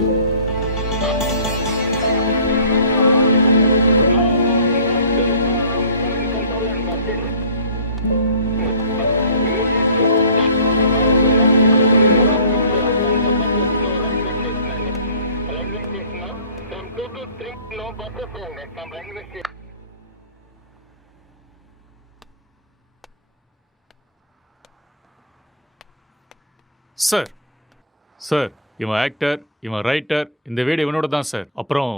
Sir sir இவன் actor, இவன் writer, இந்த வீடு இவனோட தான் சார். அப்புறம்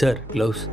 சார் க்ளவுஸ்.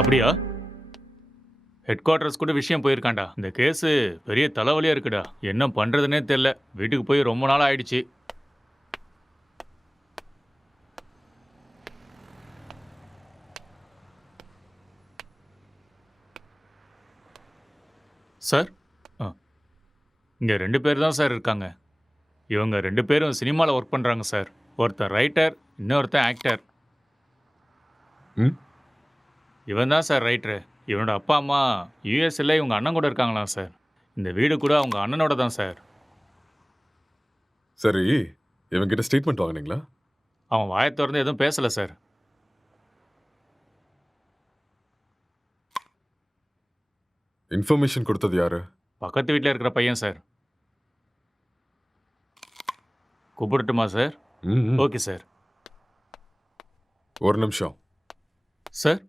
அப்படியா? ஹெட் குவார்ட்டர்ஸ் கூட விஷயம் போயிருக்காண்டா. இந்த கேஸு பெரிய தலைவலியா இருக்குடா. என்ன பண்றதுனே தெரியல. வீட்டுக்கு போய் ரொம்ப நாள் ஆயிடுச்சு. சார், இங்க 2 பேர் தான் சார் இருக்காங்க. இவங்க 2 பேரும் சினிமாவில் ஒர்க் பண்றாங்க சார். ஒருத்தன் ரைட்டர், இன்னொருத்தன் ஆக்டர். ம் இவன் தான் சார் ரைட்டரு. இவனோட அப்பா அம்மா யூஎஸ்ல இவங்க அண்ணன் கூட இருக்காங்களாம் சார். இந்த வீடு கூட அவங்க அண்ணனோட தான் சார். சரி, இவங்கிட்ட ஸ்டேட்மெண்ட் வாங்குனீங்களா? அவன் வாயை திறந்து எதுவும் பேசல சார். இன்ஃபர்மேஷன் கொடுத்தது யாரு? பக்கத்து வீட்டில் இருக்கிற பையன் சார். கூப்பிடட்டுமா சார்? ம், ம். Okay sir. ஒரு நிமிஷம். சார்,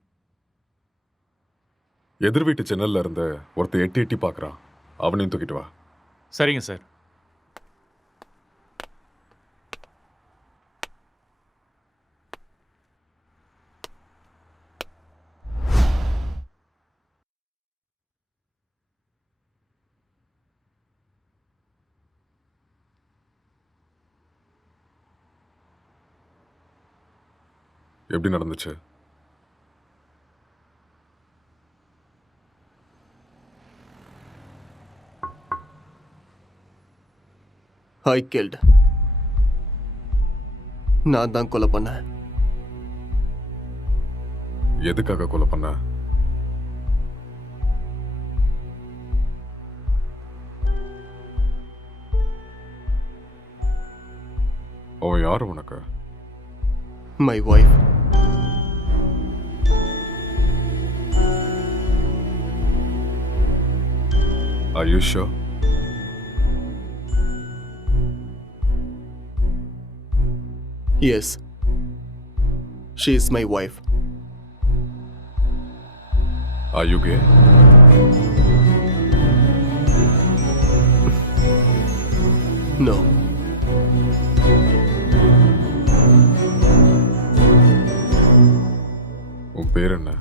எதிர் வீட்டு ஜன்னல்ல இருந்து ஒருத்தன் எட்டி எட்டி பார்க்கறான். அவனையும் தூக்கிட்டு வா. சரிங்க சார். எப்படி நடந்துச்சு? ஐ கில்ட். நான் தான் கொலை பண்ணேன். எதுக்காக கொலை பண்ண? அவன் யாரு உனக்கு? My wife. Are you sure? Yes. She is my wife. Are you gay? No. உன் பேர் என்ன?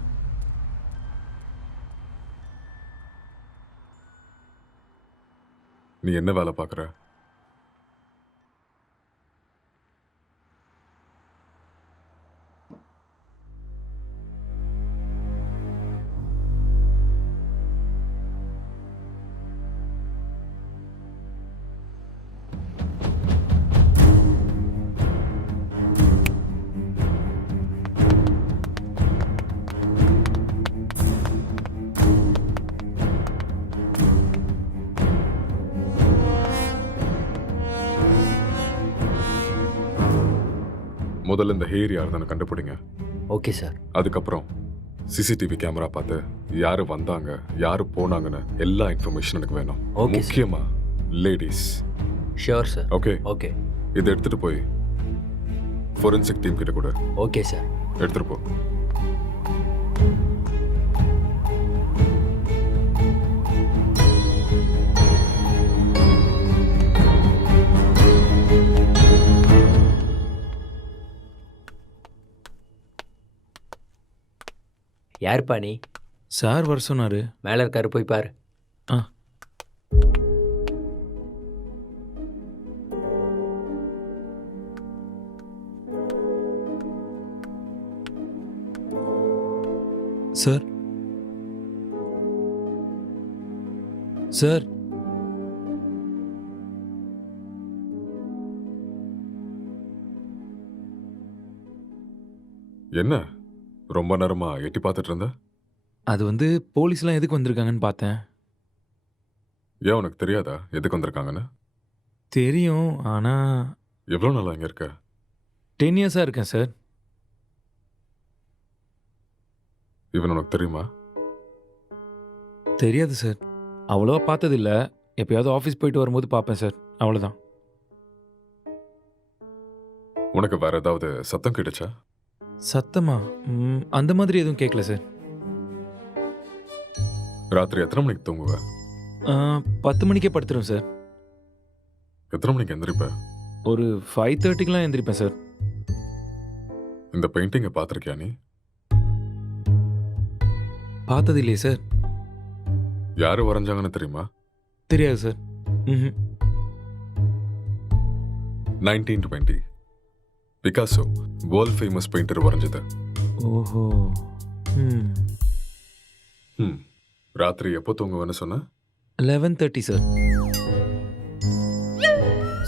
நீ என்ன வேலை பார்க்குற? முதல்ல இந்த ஹேர் யாருன்னு கண்டுபிடிங்க. Okay sir. அதுக்கப்புறம் சிசிடிவி கேமரா பார்த்து யாரு வந்தாங்க, யாரு போனாங்கன்னு எல்லா இன்ஃபர்மேஷன் எனக்கு வேணும். Okay, sir. முக்கியமா ladies. Sure sir. Okay, okay. இதை எடுத்துட்டு போய் ஃபோரன்சிக் டீம் கிட்ட கூட ஓகே சார். எடுத்துட்டு போ. யாருப்பா நீ? சார் வர சொன்னாரு. மேலே இருக்காரு, போய் பாரு. ஆ. சார், சார், என்ன ரொம்ப நேரமா எட்டி பார்த்துட்டு இருந்த? அது வந்து போலீஸ்லாம் எதுக்கு வந்திருக்காங்கன்னு பார்த்தேன். ஏன் உனக்கு தெரியாதா எதுக்கு வந்திருக்காங்கன்னு? தெரியும், ஆனால் எவ்வளோ நாளா இங்க இருக்க? 10 இயர்ஸாக இருக்கேன் சார். இவன் உனக்கு தெரியுமா? தெரியாது சார். அவ்வளோவா பார்த்ததில்ல. எப்பயாவது ஆஃபீஸ் போயிட்டு வரும்போது பார்ப்பேன் சார், அவ்வளோதான். உனக்கு வேற ஏதாவது சத்தம் கேட்டுச்சா? சத்தமா? அந்த மாதிரி எதுவும் கேட்கல சார். ராத்திரி எத்தனை மணிக்கு தூங்குவ? 10 மணிக்கே படுத்துரும் சார். எத்தனை மணிக்கு எந்திரிப்ப? ஒரு 5:30க்கெலாம் எந்திரிப்பேன் சார். இந்த பெயிண்டிங்கை பார்த்துருக்கியா நீ? பார்த்தது இல்லையே சார். யாரு வரைஞ்சாங்கன்னு தெரியுமா? தெரியாது சார். ம். 1920 பிகாசோ வேர்ல்ட் ஃபேமஸ் பெயிண்டர் வரைஞ்சது. ஓஹோ. ம். ராத்திரி எப்போ தூங்குவேன்னு சொன்ன? 11:30 சார்.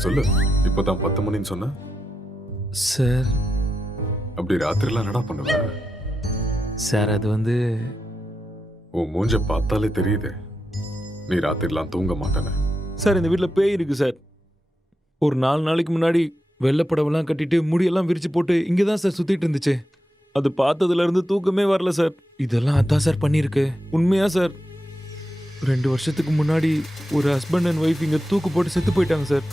சொல்லு. இப்போதான் 10 மணின்னு சொன்ன. சார் அப்படி ராத்திரிலாம் என்னடா பண்ணுவ? சார் அது வந்து உன் மூஞ்ச பார்த்தாலே தெரியுது நீ ராத்திரிலாம் தூங்க மாட்டேன்னு. சார் இந்த வீட்டில் பேய் இருக்கு சார். ஒரு 4 நாளைக்கு முன்னாடி வெள்ளைப்படவெல்லாம் கட்டிட்டு முடியெல்லாம் விரிச்சு போட்டு இங்கே தான் சார் சுற்றிட்டு இருந்துச்சு. அது பார்த்ததுலேருந்து தூக்கமே வரல சார். இதெல்லாம் அதான் சார் பண்ணியிருக்கு. உண்மையா சார்? 2 வருஷத்துக்கு முன்னாடி ஒரு ஹஸ்பண்ட் அண்ட் ஒய்ஃப் இங்கே தூக்கு போட்டு செத்து போயிட்டாங்க சார்.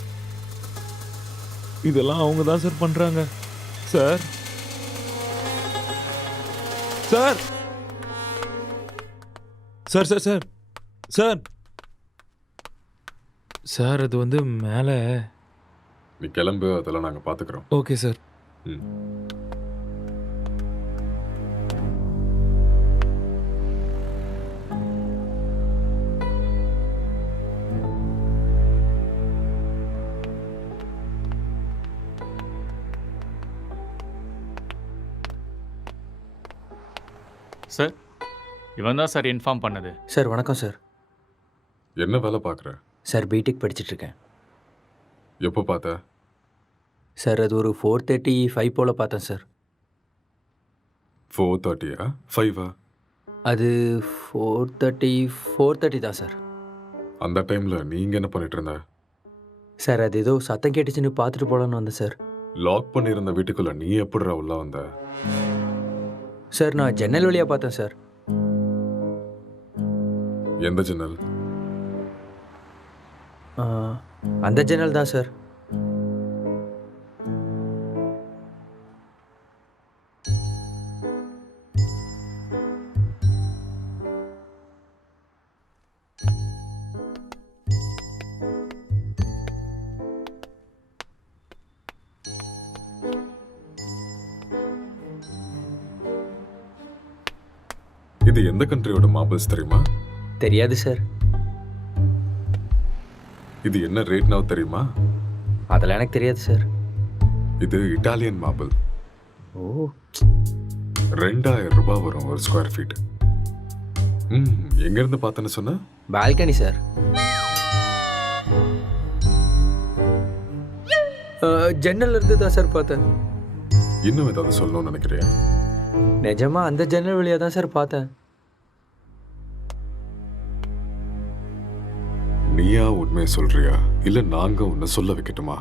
இதெல்லாம் அவங்க தான் சார் பண்ணுறாங்க. Sir sir sir sir sir sir sir அது வந்து மேலே. நீ கிளம்பு, அதெல்லாம் நாங்கள் பார்த்துக்குறோம். Okay sir. ம். சார் இவன் தான் சார் இன்ஃபார்ம் பண்ணது. சார் வணக்கம் சார். என்ன வேலை பார்க்குற? சார் பிடெக் படிச்சிட்ருக்கேன். எப்போ பார்த்த? சார் அது ஒரு 4:35 போல் பார்த்தேன் சார். 4:30 5 அது 4:30 தான் சார். அந்த டைமில் நீங்க என்ன பண்ணிட்டு இருந்த? சார் அது ஏதோ சத்தம் கேட்டுச்சுன்னு பார்த்துட்டு போகலான்னு வந்தேன் சார். லாக் பண்ணியிருந்த வீட்டுக்குள்ள நீ எப்படிடா உள்ள வந்த? சார் நான் ஜன்னல் வழியாக பார்த்தேன் சார். எந்த ஜன்னல்? அந்த ஜன்னல் தான் சார். இது எந்த கண்ட்ரியோட மார்பிள்ஸ் தெரியுமா? தெரியாது சார். இது என்ன ரேட்னா தெரியுமா? அதெல்லாம் எனக்கு தெரியாது சார். இது இட்டாலியன் மார்பிள். ஓ 2000 ரூபாய் வரும் ஒரு ஸ்கொயர் ஃபீட். எங்கேருந்து பார்த்தேன்னு சொன்ன? Balcony sir. ஜன்னல் இருந்து தான் சார் பார்த்தேன். இன்னும் ஏதாவது சொல்லணும்னு நினைக்கிறியா? நிஜமா அந்த ஜன்னல் வழியாக தான் சார் பார்த்தேன். நீயா உண்மையை சொல்றியா இல்ல நாங்க உன்னை சொல்ல வைக்கட்டுமா?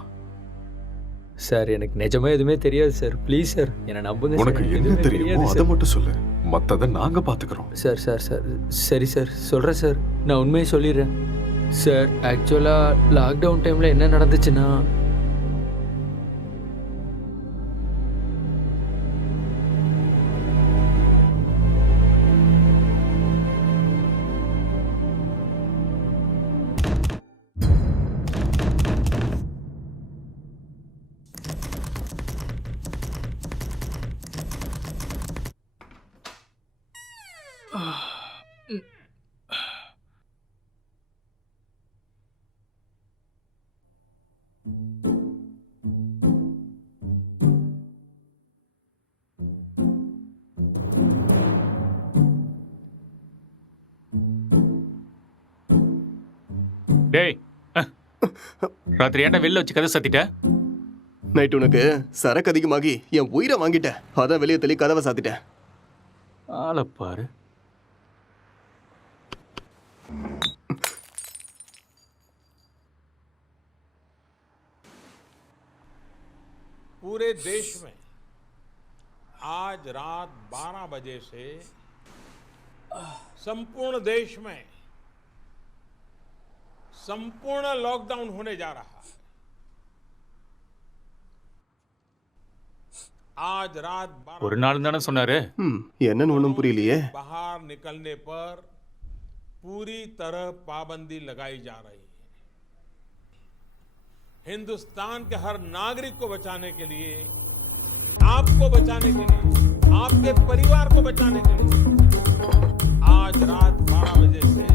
சார் எனக்கு நிஜமா எதுவுமே தெரியாது சார். ப்ளீஸ் சார் என்னை நம்புங்க சார். உனக்கு எனக்கு என்ன எதுவுமே தெரியுமோ தெரியாது அதை சார். மட்டும் சொல்லு, மத்ததை நாங்க பாத்துக்கிறோம். சார் சார் சார் சரி சார் சொல்கிறேன் சார். நான் உண்மையை சொல்லிடுறேன் சார். ஆக்சுவலாக லாக்டவுன் டைமில் என்ன நடந்துச்சுன்னா, டேய் ராத்திரி ஏன்டா வெளில வச்சு கதை சாத்திட்ட? நைட் உனக்கு சரக்கு அதிகமாகி என் உயிரை வாங்கிட்டேன். அதான் வெளியே தள்ளி கதவை சாத்திட்டேன். ஆளை பாரு. पूरे देश में आज रात 12 बजे से संपूर्ण देश में संपूर्ण लॉकडाउन होने जा रहा है। आज रात 12 ஒரு நாள் தானே சொன்னாரு. என்னன்னு ஒன்றும் புரியலையே. बाहर निकलने पर पूरी तरह पाबंदी लगाई जा रही है। हिंदुस्तान के हर नागरिक को बचाने के लिए, आपको बचाने के लिए, आपके परिवार को बचाने के लिए आज रात 12 बजे से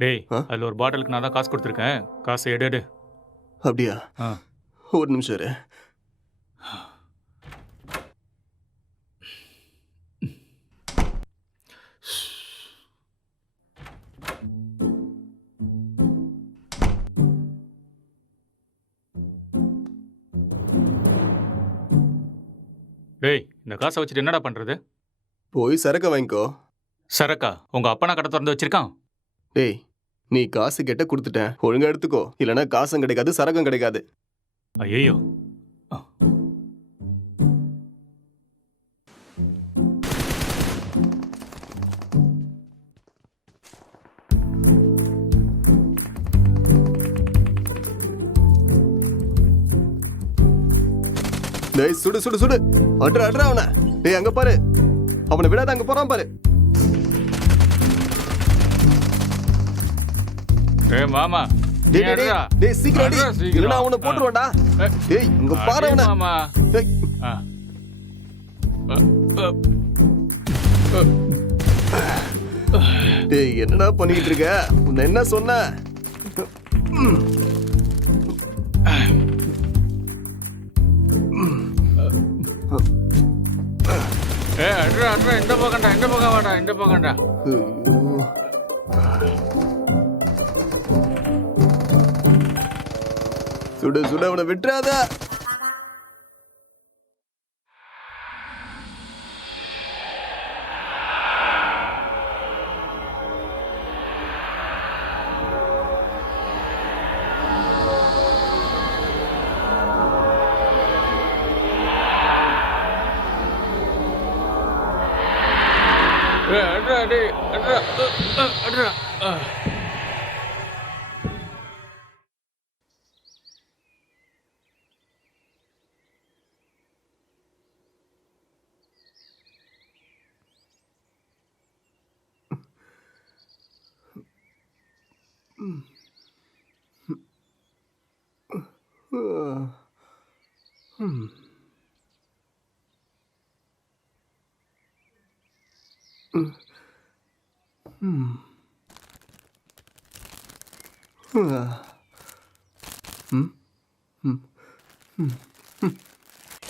டேய் ஆ? அதில் ஒரு பாட்டிலுக்கு நான் தான் காசு கொடுத்துருக்கேன். காசை எடு. அப்படியா? ஆ. ஒரு நிமிஷம் இரு. டேய் இந்த காசை வச்சுட்டு என்னடா பண்ணுறது? போய் சரக்க வாங்கிக்கோ. சரக்கா உங்கள் அப்பனா கடை திறந்து வச்சிருக்கான்? டேய், நீ காசு கேட்ட கொடுத்துட்டேன், ஒழுங்கா எடுத்துக்கோ. இல்லைன்னா காசும் கிடைக்காது, சரக்கும் கிடைக்காது. ஐயோ. டேய், சுடு சுடு சுடு. அட்ரா அவனை. டேய், அங்க பாரு. அவனை விடாத, அங்க போறான் பாரு. டேய் மாமா. டேய், டேய், டேய், டேய், சீக்கிரம் அடி. அட்ரா, சீக்கிரம். இல்லைன்னா அவனை போட்டுருவான்டா. டேய், இங்க பாரு அவனை. மாமா. டேய், ஆ. டேய், என்னடா பண்ணிக்கிட்டு இருக்க? உன்னை என்ன சொன்ன? அட்ரா இந்த பக்கம் வாடா. ஐயோ. சுடு சுடு, அவனை விட்டுறாத. அட்ரா.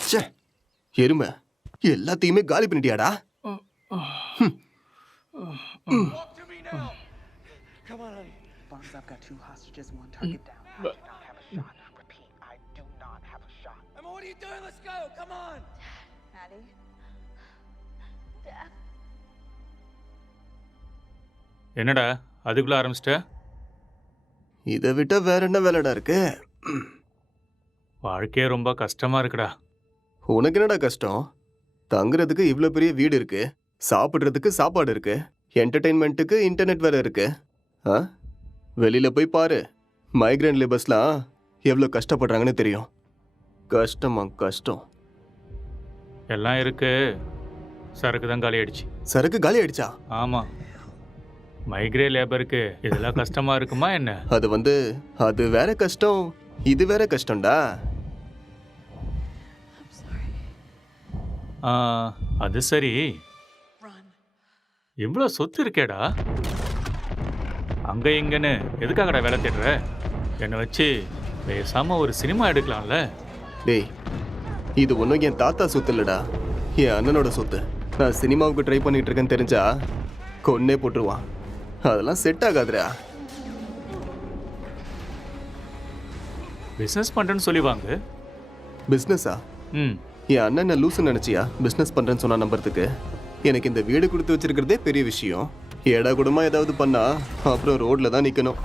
ச்சே, எருமை, எல்லாத்தையுமே காலி பண்ணிட்டியாடா? Bonds, I've got 2 hostages, 1 target down. I do not have a shot. Repeat, I do not have a shot. Emma, what are you doing? Let's go. Come on. Maddie. Dad. என்னடா அதுக்குள்ள ஆரம்பிச்சிட்ட? இதை விட்டா வேற என்ன வேலைடா இருக்கு? வாழ்க்கையே ரொம்ப கஷ்டமா இருக்குடா. உனக்கு என்னடா கஷ்டம்? தங்குறதுக்கு இவ்வளோ பெரிய வீடு இருக்கு, சாப்பிட்றதுக்கு சாப்பாடு இருக்கு, என்டர்டெயின்மெண்ட்டுக்கு இன்டர்நெட் வேற இருக்கு. ஆ, வெளியில போய் பாரு. மைக்ரேண்ட் லேபர்ஸ்லாம் எவ்வளோ கஷ்டப்படுறாங்கன்னு தெரியும். கஷ்டம். எல்லாம் இருக்கு, சரக்கு தான் காலி ஆயிடுச்சு. சரக்கு காலி ஆயிடுச்சா? ஆமா, மைக்ரே லேபருக்கு இதெல்லாம் கஷ்டமா இருக்குமா என்ன? அது வேற கஷ்டம், இது வேற கஷ்டம்டா. I'm sorry. அது சரி, Run. இவ்வளோ சொத்து இருக்கேடா, அங்க இங்கன்னு எதுக்காகடா வேலை தேடுற? என்னை வச்சு பேசாம ஒரு சினிமா எடுக்கலாம்ல? டேய், இது ஒன்றும் என் தாத்தா சொத்து இல்லடா, என் அண்ணனோட சொத்து. நான் சினிமாவுக்கு ட்ரை பண்ணிட்டு இருக்கேன்னு தெரிஞ்சா கொன்னே போட்டுருவான். அதெல்லாம் செட் ஆகாதுடா. பிஸ்னஸ் பண்ணுறேன்னு சொல்லி வாங்க. பிஸ்னஸா? ம், என் அண்ணன் லூசுன்னு நினச்சியா பிஸ்னஸ் பண்ணுறேன்னு சொன்னா நம்புறதுக்கு? எனக்கு இந்த வீடு கொடுத்து வச்சிருக்கிறதே பெரிய விஷயம். ஏடா கூடமா ஏதாவது பண்ணா அப்புறம் ரோட்ல தான் நிற்கணும்.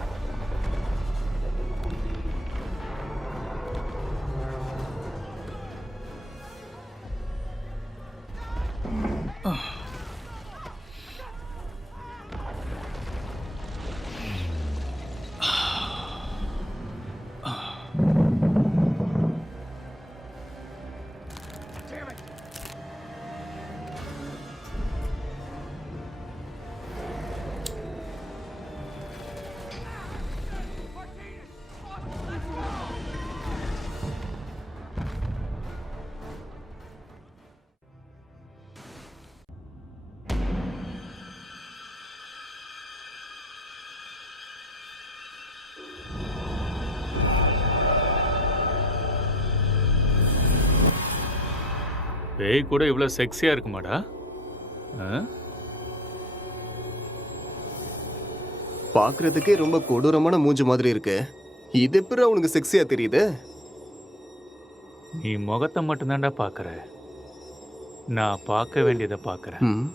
பேய் கூட இவ்வளோ செக்ஸியாக இருக்குமாடா? ஆ? பார்க்கறதுக்கே ரொம்ப கொடூரமான மூஞ்சி மாதிரி இருக்கு. இது எப்படி உனக்கு செக்ஸியா தெரியுது? நீ முகத்தை மட்டும்தான்டா பார்க்குற. நான் பார்க்க வேண்டியதை பார்க்குறேன். ம்.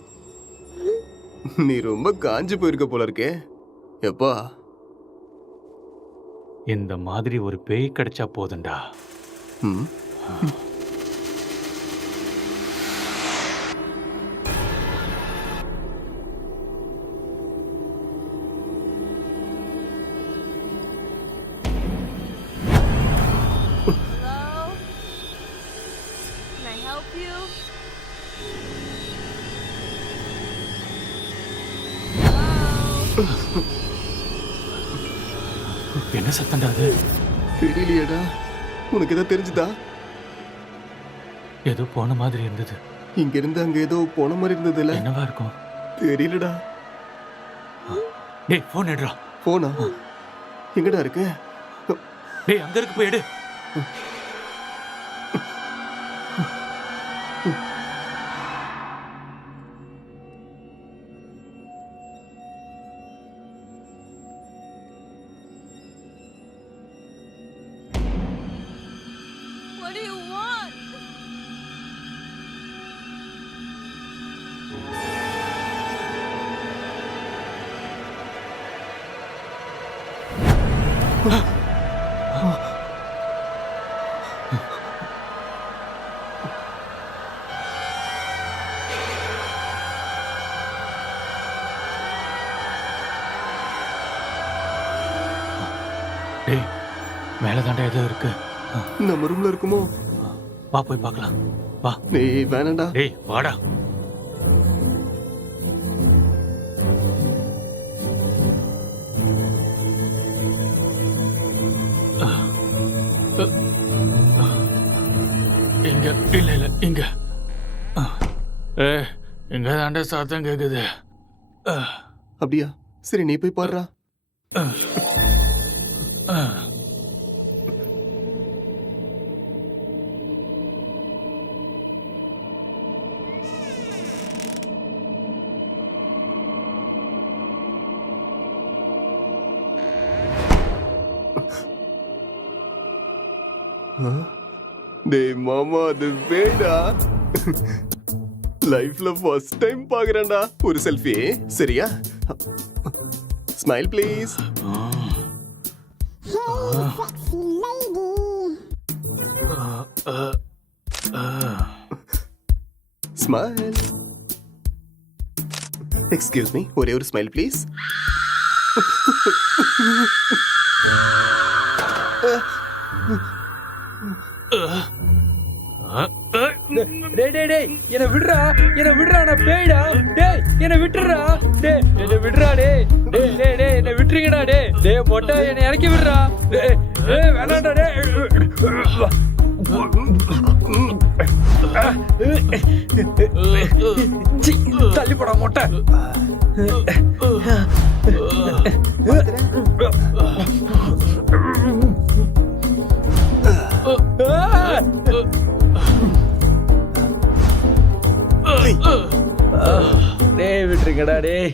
நீ ரொம்ப காஞ்சு போயிருக்க போல இருக்கே. எப்பா இந்த மாதிரி ஒரு பேய் கிடைச்சா போதும்டா. ம். Hello? Can I help you? Hello? என்ன சத்தம்டா அது? தெரியலையேடா. உனக்கு ஏதோ தெரிஞ்சுதா? ஏதோ போன மாதிரி இருந்தது. இங்க இருந்து அங்க ஏதோ போன மாதிரி இருந்ததுல. என்னவா இருக்கும்? தெரியலடா. டேய் ஃபோன் எடுறா. போனா எங்கடா இருக்கு? டேய் அங்க இருக்கு, போய் எடு. What do you want? டேய் மேலே தாண்டா ஏதோ இருக்கு. நம்ம ரூம்ல இருக்குமோ? வா போய் பார்க்கலாம். வா. டேய் வேணாம்டா. டேய் வாடா. இங்க இல்ல இல்ல இங்க. இங்க தாண்டா சத்தம் கேக்குது. அப்படியா? சரி நீ போய் பாருடா. டேய் மாமா, அது வேடா. லைஃப்ல ஃபர்ஸ்ட் டைம் பாக்குறேன்டா. ஒரு செல்ஃபி சரியா? Smile please. Smile. Excuse me, ஒரே ஒரு ஸ்மைல் ப்ளீஸ். டேய் டேய் டேய் என்ன விடுறா, என்ன விடுறா, நான் பேய்டா. டேய் என்ன விட்டுறா. டேய் என்ன விடுறா. டேய் டேய் டேய் டேய் என்ன விட்டுறீங்கடா. டேய் டேய் மொட்டை என்ன இறக்கி விடுறா. டேய் டேய் வேணாம்டா. டேய் சீ, தள்ளி போடா மொட்டை. டேய் விட்டுருங்கடா. டேய்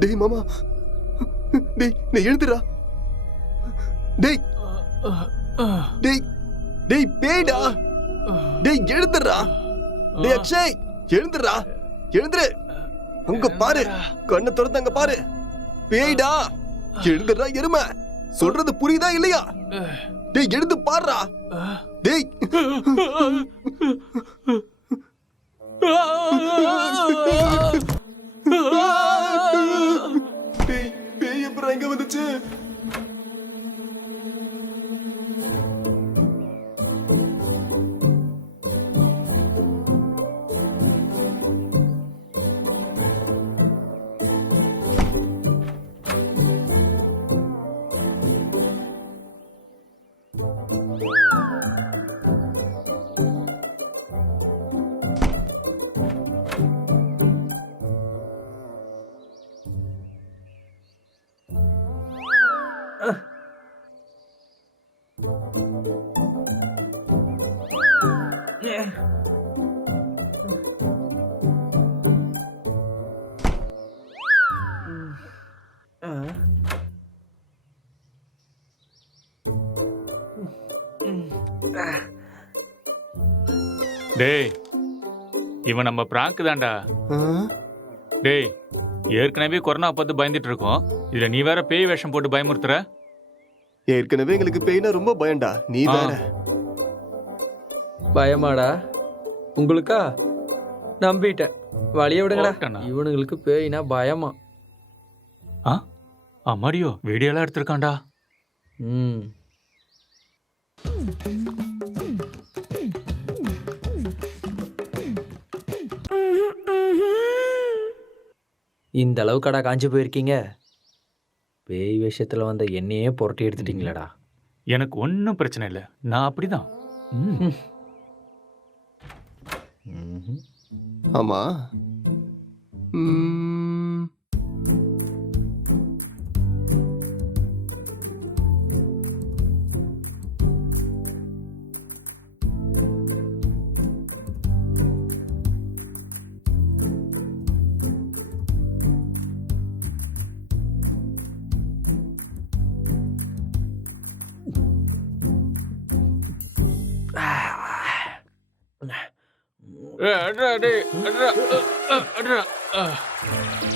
டேய் மாமா, டேய் நீ எழுந்துடா. டேய் டேய் டேய் பேய்டா. டேய் எழுந்துடா. டேய் அக்ஷய் எழுந்துடா. எழுந்துரு. அங்க பாரு, கண்ணை திறந்து அங்க பாரு. பேய்டா, எழுந்துடுறா எருமை. சொல்றது புரியுதா இல்லையா? டேய் எழுந்து பாருடா. டேய் டேய், பேய் எப்பறம் இங்க வந்துச்சு? டேய் இவன் நம்ம பிராங்க் தான்டா. டேய் ஏற்கனவே கொரோனா பார்த்து பயந்துட்டு இருக்கோம், இதுல நீ வேற பேய் வேஷம் போட்டு பயமுறுத்துற. ஏற்கனவே எங்களுக்கு பேய்னா ரொம்ப பயம்டா, நீ வேற. பயமாடா உங்களுக்கா? நம்பிட்டேன், வழிய விடுங்கடா. போட்டேனா? இவனுங்களுக்கு பேய்னா பயமா? அம்மாடியோ வீடியோலாம் எடுத்திருக்கான்டா. ம். இந்த அளவுக்கடா காஞ்சி போயிருக்கீங்க? பேய் விஷயத்துல வந்த என்னையே புரட்டி எடுத்துட்டீங்களடா. எனக்கு ஒன்றும் பிரச்சனை இல்லை, நான் அப்படிதான். ஆமா.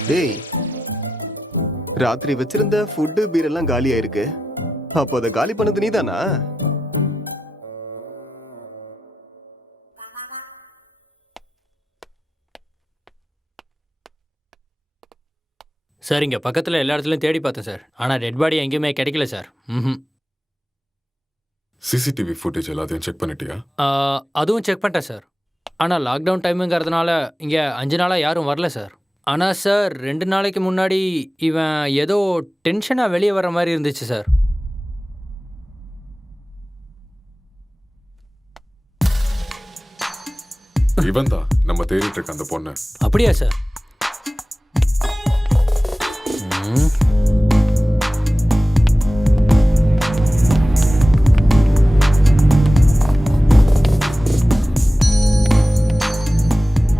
டேய், ராத்திரி வச்சிருந்த ஃபுட்டு பீர் எல்லாம் காலி ஆயிருக்கு. அப்போ அதை காலி பண்ணது நீதானா? சார் இங்கே பக்கத்தில் எல்லா இடத்துலையும் தேடி பார்த்தேன் சார், ஆனால் டெட் பாடி எங்கேயுமே கிடைக்கல சார். சிசிடிவி ஃபுட்டேஜ் எல்லாத்தையும் செக் பண்ணிட்டியா? அதுவும் செக் பண்ணிட்டேன் சார். ஆனால் லாக்டவுன் டைமுங்கிறதுனால இங்கே 5 நாளாக யாரும் வரல சார். ஆனால் சார் 2 நாளைக்கு முன்னாடி இவன் ஏதோ டென்ஷனாக வெளியே வர மாதிரி இருந்துச்சு சார். இவன் தான் நம்ம தேடிட்டு இருக்க அந்த பொண்ணு. அப்படியா சார்?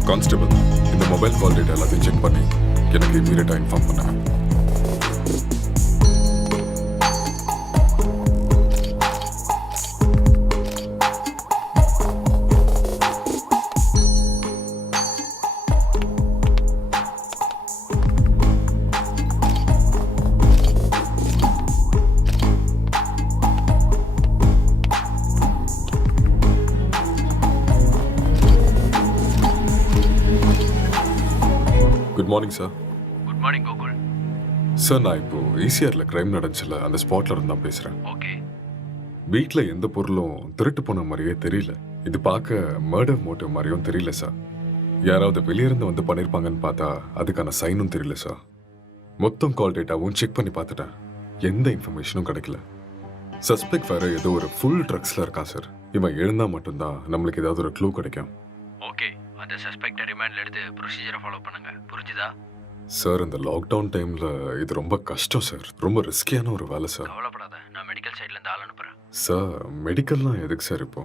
கான்ஸ்டபிள், இந்த மொபைல் கால் டேட்டா எல்லாத்தையும் செக் பண்ணி எனக்கு இமீடியட்டாக இன்ஃபார்ம் பண்ணுங்க. Good morning sir. Good morning Gokul. Sir, நான் இப்போ ஈசிஆரில் கிரைம் நடந்துச்சுல, அந்த ஸ்பாட்ல இருந்து தான் பேசுகிறேன். ஓகே. வீட்டில் எந்த பொருளும் திருட்டு போன மாதிரியே தெரியல. இது பார்க்க மர்டர் மோட்டிவ் மாதிரியும் தெரியல சார். யாராவது வெளியிருந்து வந்து பண்ணியிருப்பாங்கன்னு பார்த்தா அதுக்கான சைனும் தெரியல சார். மொத்தம் கால் டேட்டாவும் செக் பண்ணி பார்த்துட்டேன், எந்த இன்ஃபர்மேஷனும் கிடைக்கல. சஸ்பெக்ட் வேற ஏதோ ஒரு ஃபுல் ட்ரக்ஸில் இருக்கான் சார். இவன் எழுந்தா மட்டும்தான் நம்மளுக்கு ஏதாவது ஒரு க்ளூ கிடைக்கும். ஓகே, அந்த சஸ்பெக்டை ரிமாண்டில் எடுத்து ப்ரொசீஜரை ஃபாலோ பண்ணுங்க, புரிஞ்சுதா? சார், இந்த லாக்டவுன் டைமில் இது ரொம்ப கஷ்டம் சார். ரொம்ப ரிஸ்கியான ஒரு வேலை சார். கவலைப்படாத, நான் மெடிக்கல் சைட்லேருந்து ஆள் அனுப்புகிறேன். சார், மெடிக்கல்லாம் எதுக்கு சார் இப்போ?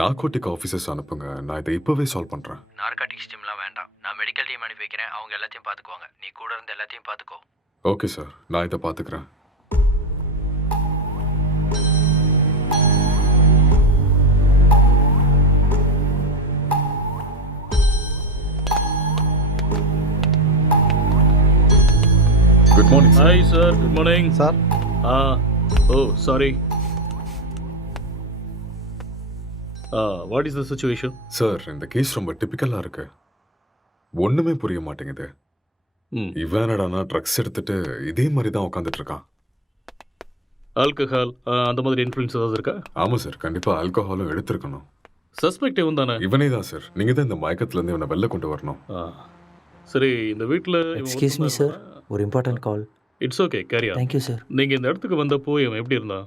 நார்கோட்டிக் ஆஃபீஸர்ஸ் அனுப்புங்க, நான் இதை இப்போவே சால்வ் பண்ணுறேன். நார்காட்டிக்ஸ் டீம்லாம் வேண்டாம், நான் மெடிக்கல் டீம் அனுப்பி வைக்கிறேன், அவங்க எல்லாத்தையும் பார்த்துக்குவாங்க. நீ கூட இருந்து எல்லாத்தையும் பார்த்துக்கோ. ஓகே சார், நான் இதை பார்த்துக்கிறேன். Good morning sir. Hi sir, good morning sir oh sorry. What is the situation? Sir இந்த கேஸ் ரொம்ப டிபிக்கலா இருக்கு. ஒண்ணுமே புரிய மாட்டேங்குது. இவன் என்னடானா ட்ரக்ஸ் எடுத்துட்டு இதே மாதிரி தான் உட்காந்துட்டு இருக்கான். ஆல்கஹால் அந்த மாதிரி இன்ஃப்ளூயன்ஸ் ஏதாவது இருக்கா? ஆமா சார், கண்டிப்பா ஆல்கஹாலும் எடுத்திருக்கணும். சஸ்பெக்ட் இவன் தானே? இவனே தான் சார். நீங்க தான் இந்த மயக்கத்துல இருந்து இவனை வெளில கொண்டு வரணும். சரி, இந்த வீட்டில் எக்ஸ்கியூஸ் மீ சார், ஒரு important call. It's okay, carry on. Thank you sir. நீங்கள் இந்த இடத்துக்கு வந்தப்போ இவன் எப்படி இருந்தான்?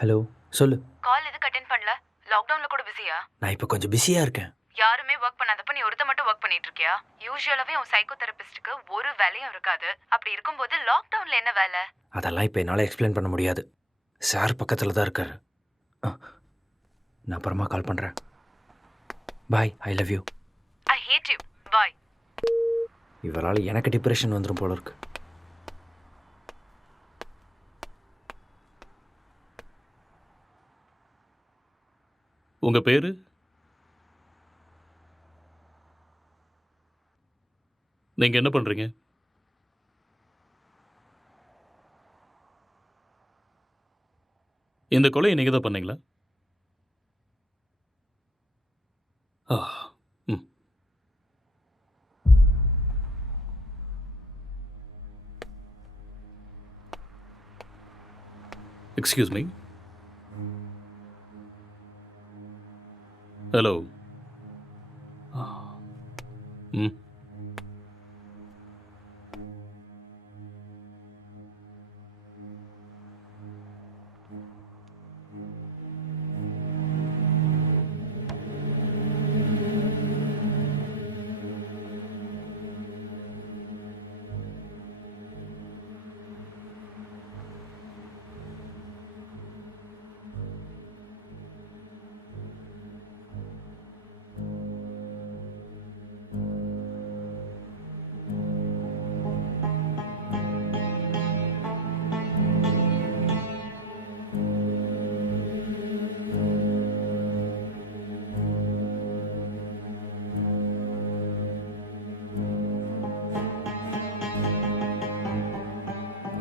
ஹலோ, சொல்லு. கால் எதுக்கு அட்டென்ட் பண்ணல? லாக்டவுன்ல கூட பிஸியா? நான் இப்போ கொஞ்சம் பிஸியாக இருக்கேன். யாருமே ஒர்க் பண்ணாதப்ப நீ ஒருத்த மட்டும் ஒர்க் பண்ணிட்டு இருக்கியா? யூசுவலாவே உன் சைக்கோ தெரபிஸ்டுக்கு ஒரு வேலையும் இருக்காது. அப்படி இருக்கும்போது லாக்டவுன்ல என்ன வேலை? அதெல்லாம் இப்போ என்னால் எக்ஸ்பிளைன் பண்ண முடியாது. சார் பக்கத்தில் தான் இருக்காரு. நான் அப்புறமா கால் பண்ணுறேன். Bye, I love you. I hate you. Bye. இவரால் எனக்கு டிப்ரெஷன் வந்துடும் போல இருக்கு. உங்கள் பேர்? நீங்கள் என்ன பண்ணுறீங்க? இந்த கொலையை நீங்கள் தான் பண்ணீங்களா? Excuse me. ஹலோ.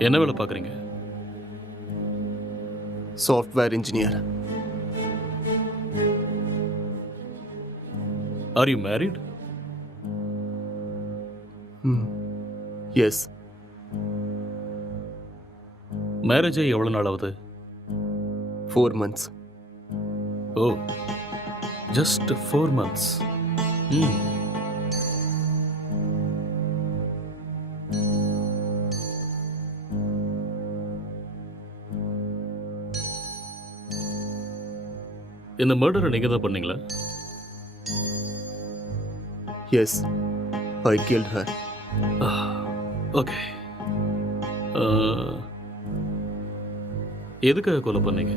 என்ன வேலை பார்க்குறீங்க? Software engineer. Are you married? Yes. Marriage ஆகி எவ்வளோ நாள் ஆகுது? 4 months. ஓ, ஜஸ்ட் 4 months. இந்த மர்டரை நீங்கள் தான் பண்ணீங்களா? எஸ், ஐ கில்ட் ஹர். ஓகே. எதுக்காக கொலை பண்ணீங்க?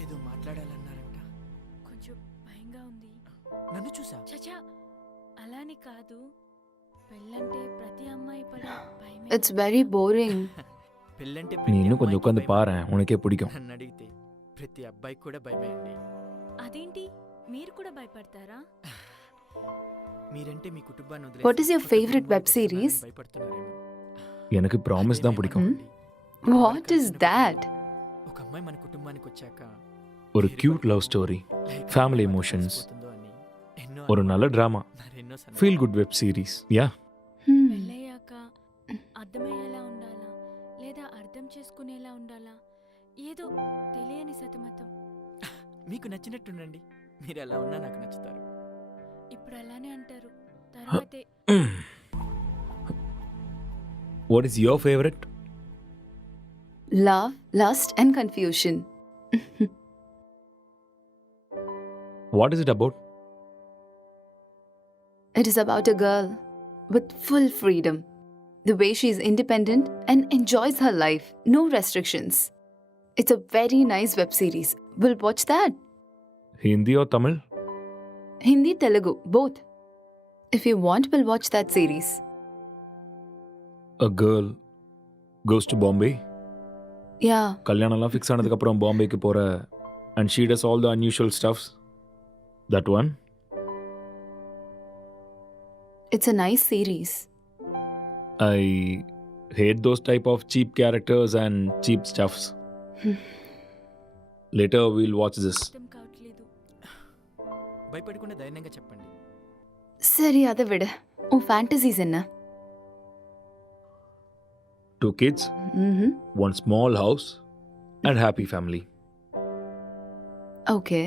ఏదో మాట్లాడాలన్నారంట. కొంచెం భయంగా ఉంది. నన్ను చూసా? చచా, అలాని కాదు. పెళ్ళంటే ప్రతి అమ్మాయి పడే భయమే. It's very boring. పెళ్ళంటే நீ இன்னும் கொஞ்சம் உட்காந்து பாரு, உனக்கே பிடிக்கும். నన్ను అడిగితే ప్రతి అబ్బాయికి కూడా భయమే అండి. అదేంటి, మీరు కూడా భయపడతారా? మీరంటే మీ కుటుంబాన్ని వదిలేసి What is your favorite web series? భయపడుతున్నారేమో. எனக்கு ப்ராமிஸ் தான் பிடிக்கும். What is that? ఒక అమ్మాయి మన కుటుంబానికి వచ్చాక ஒரு cute love story, family emotions, పోతుందో అని ఎన్నో ஒரு நல்ல ட்ராமா, మరెన్నో సందేహాలు. Feel good web series. Yeah, పెళ్ళయ్యాక అర్థమయ్యేలా ఉండాలా లేదా అర్థం చేసుకునేలా ఉండాలా? ఏదో తెలియని సతమతం. మీకు నచ్చినట్టుండండి. మీరు ఎలా ఉన్నా నాకు నచ్చుతారు. ఇప్పుడు అలానే అంటారు, తర్వాతే what is your favourite? Love, lust and confusion. What is it about? It is about a girl with full freedom. The way she's independent and enjoys her life. No restrictions. It's a very nice web series. We'll watch that. Hindi or Tamil? Hindi, Telugu, both. If you want, we'll watch that series. A girl goes to Bombay. Yeah. கல்யாணம்லாம் fix ஆனதுக்கப்புறம் பாம்பேக்கு போகிற and she does all the unusual stuffs. That one? It's a nice series. I hate those type of cheap characters and cheap stuffs. Later we'll watch this. అర్థం కావట్లేదు. భయపడకుండా ధైర్యంగా చెప్పండి. சரி அதை விடு உன் ஃபேண்டசிஸ் என்ன? 2 kids, ம், one small house and happy family. Okay.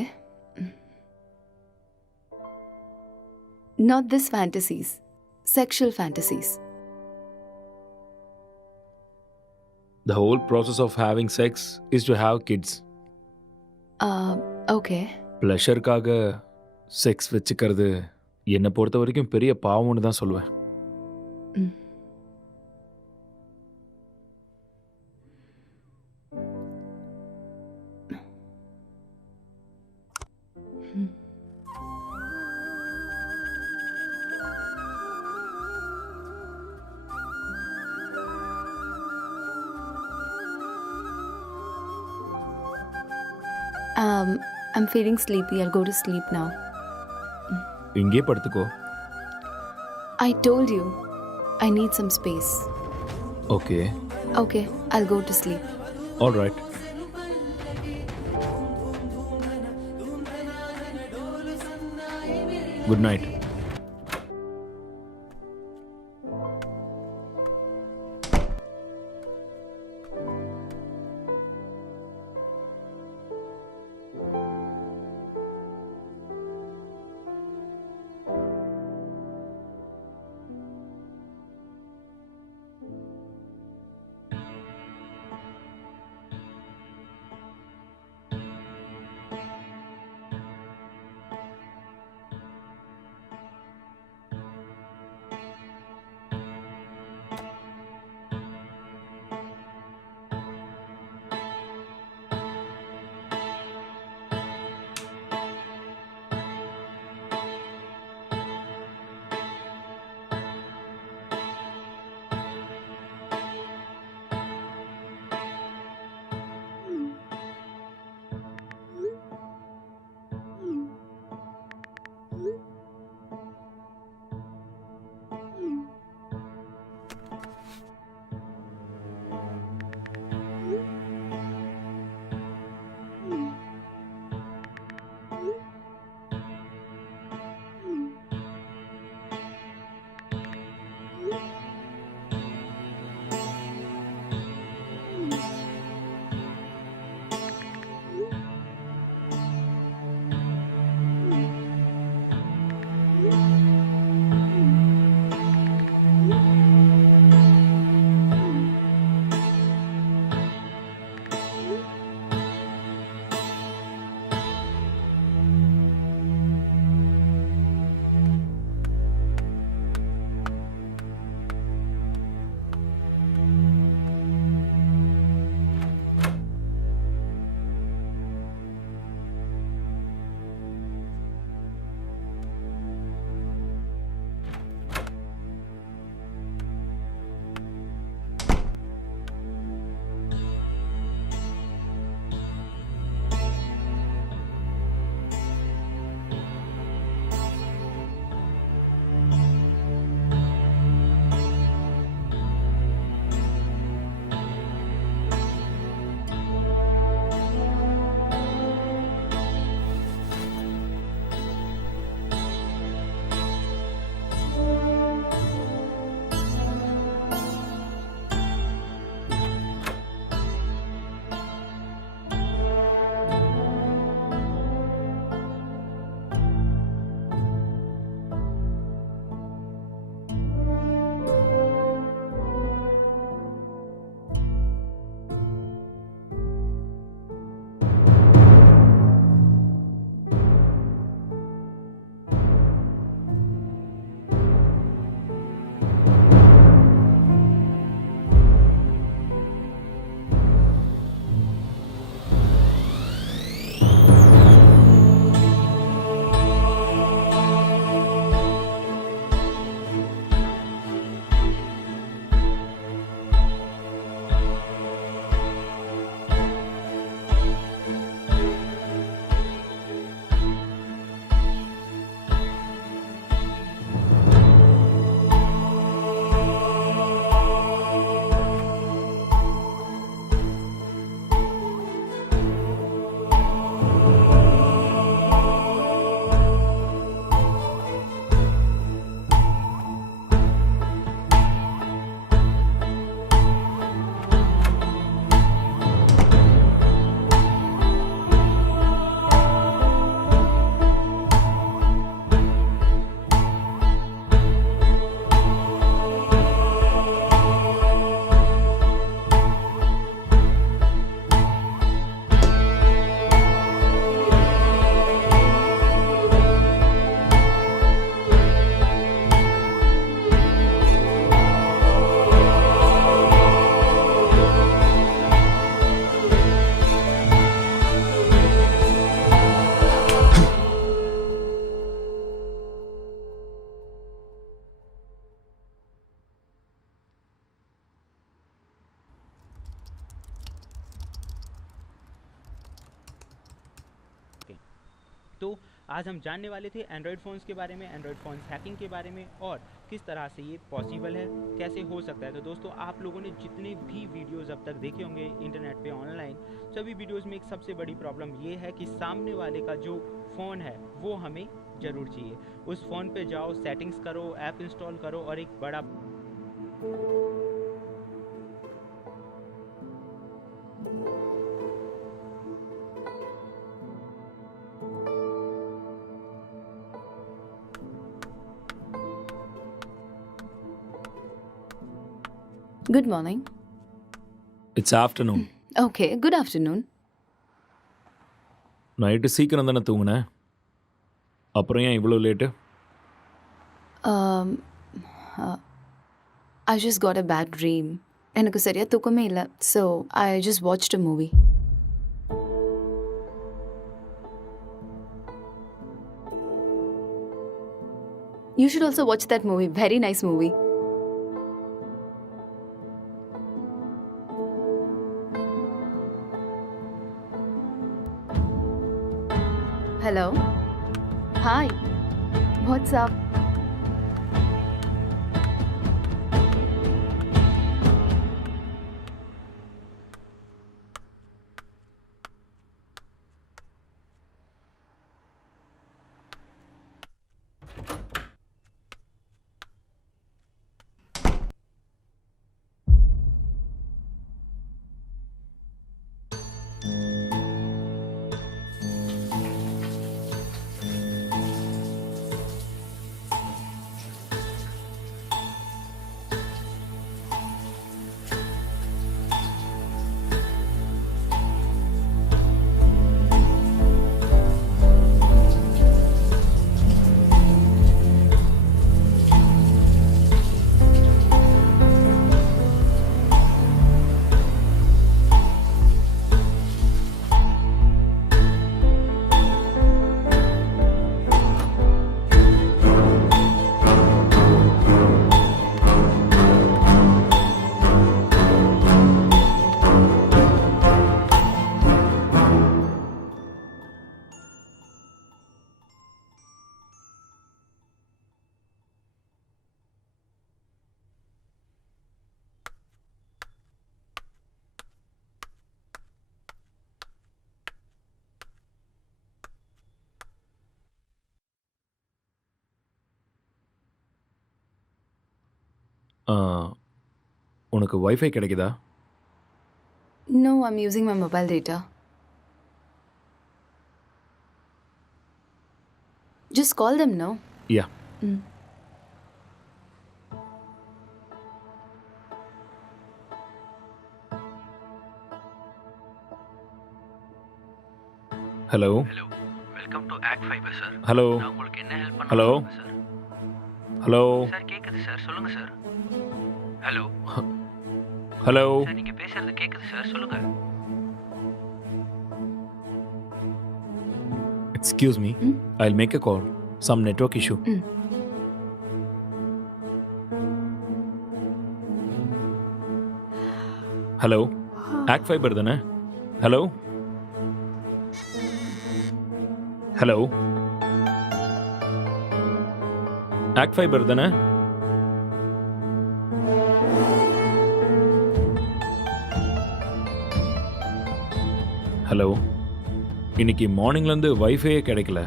Not this fantasies. Sexual fantasies. The whole process of having sex is to have kids. Okay. ப்ளஷருக்காக செக்ஸ் வச்சுக்கிறது என்னை பொறுத்த வரைக்கும் பெரிய பாவம்னு தான் சொல்லுவேன். ம். I'm feeling sleepy. I'll go to sleep now. இங்கே படுத்துக்கோ. I told you, I need some space. Okay. Okay, I'll go to sleep. All right. Good night. तो आज हम जानने वाले थे एंड्रॉयड फ़ोन्स के बारे में, एंड्रॉयड फ़ोन्स हैकिंग के बारे में और किस तरह से ये पॉसिबल है, कैसे हो सकता है। तो दोस्तों आप लोगों ने जितने भी वीडियोस अब तक देखे होंगे इंटरनेट पे ऑनलाइन, सभी वीडियोस में एक सबसे बड़ी प्रॉब्लम ये है कि सामने वाले का जो फ़ोन है वो हमें ज़रूर चाहिए। उस फ़ोन पे जाओ, सेटिंग्स करो, ऐप इंस्टॉल करो और एक बड़ा Good morning. It's afternoon. Okay, good afternoon. Night சீக்கிரம் தானே தூங்குனேன், அப்புறம் ஏன் இவ்வளோ late? Um, uh, I just got a bad dream. எனக்கு சரியா தூக்கமே இல்லை. So, I just watched a movie. You should also watch that movie. Very nice movie. Hello. Hi. What's up? உனக்கு வைஃபை கிடைக்குதா? No, I'm using my mobile data. Just call them, no? Yeah. Mm. Hello. Hello, welcome to ACT Fiber sir. Hello. நான் உங்களுக்கு என்ன help பண்ண hello. Sir? Hello. Sir கேக்குது sir, சொல்லுங்க sir. Hello hello. Sir, நீங்க பேசுறது கேக்குது சார், சொல்லுங்க. Excuse me, I will make a call. Some network issue. Hello, ACT Fiber தானே? ஹலோ ஹலோ, ஆக்ட் ஃபைபர் தானே? ஹலோ, இன்னைக்கு மார்னிங்லேருந்து வைஃபையே கிடைக்கல.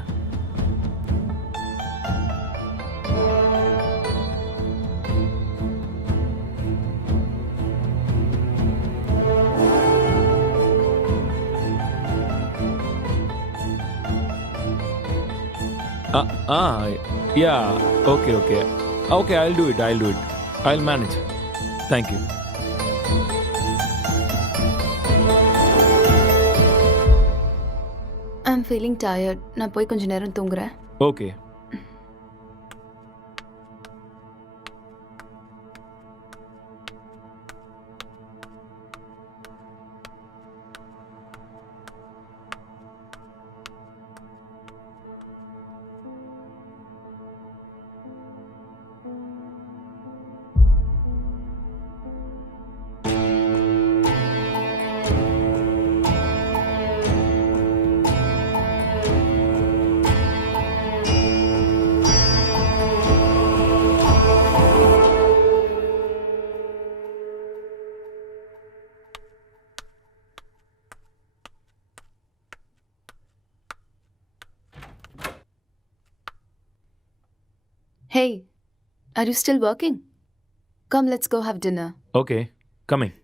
Yeah, okay okay okay, I'll do it, I'll manage. Thank you. I'm feeling tired. நான் போய் கொஞ்ச நேரம் தூங்குறேன். Okay. Hey, are you still working? Come, let's go have dinner. Okay coming.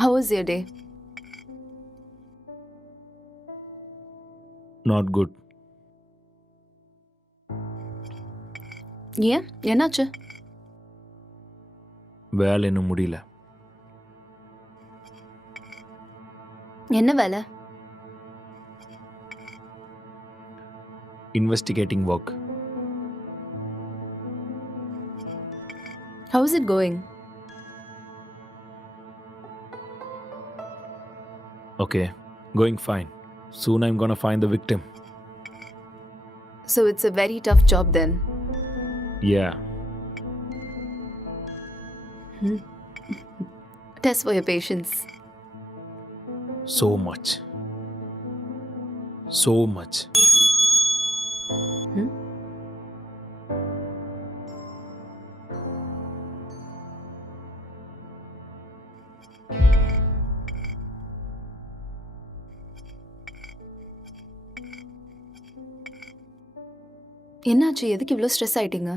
How was your day? Not good. ஏன் என்னாச்சு? வேலை இன்னும் முடியல. என்ன வேலை? Investigating work. How is it going? Okay, going fine. Soon I'm gonna find the victim. So it's a very tough job then. Yeah. Test for your patience. So much. So much. என்னாச்சு? எதுக்கு இவ்வளோ stress ஆயிட்டீங்க?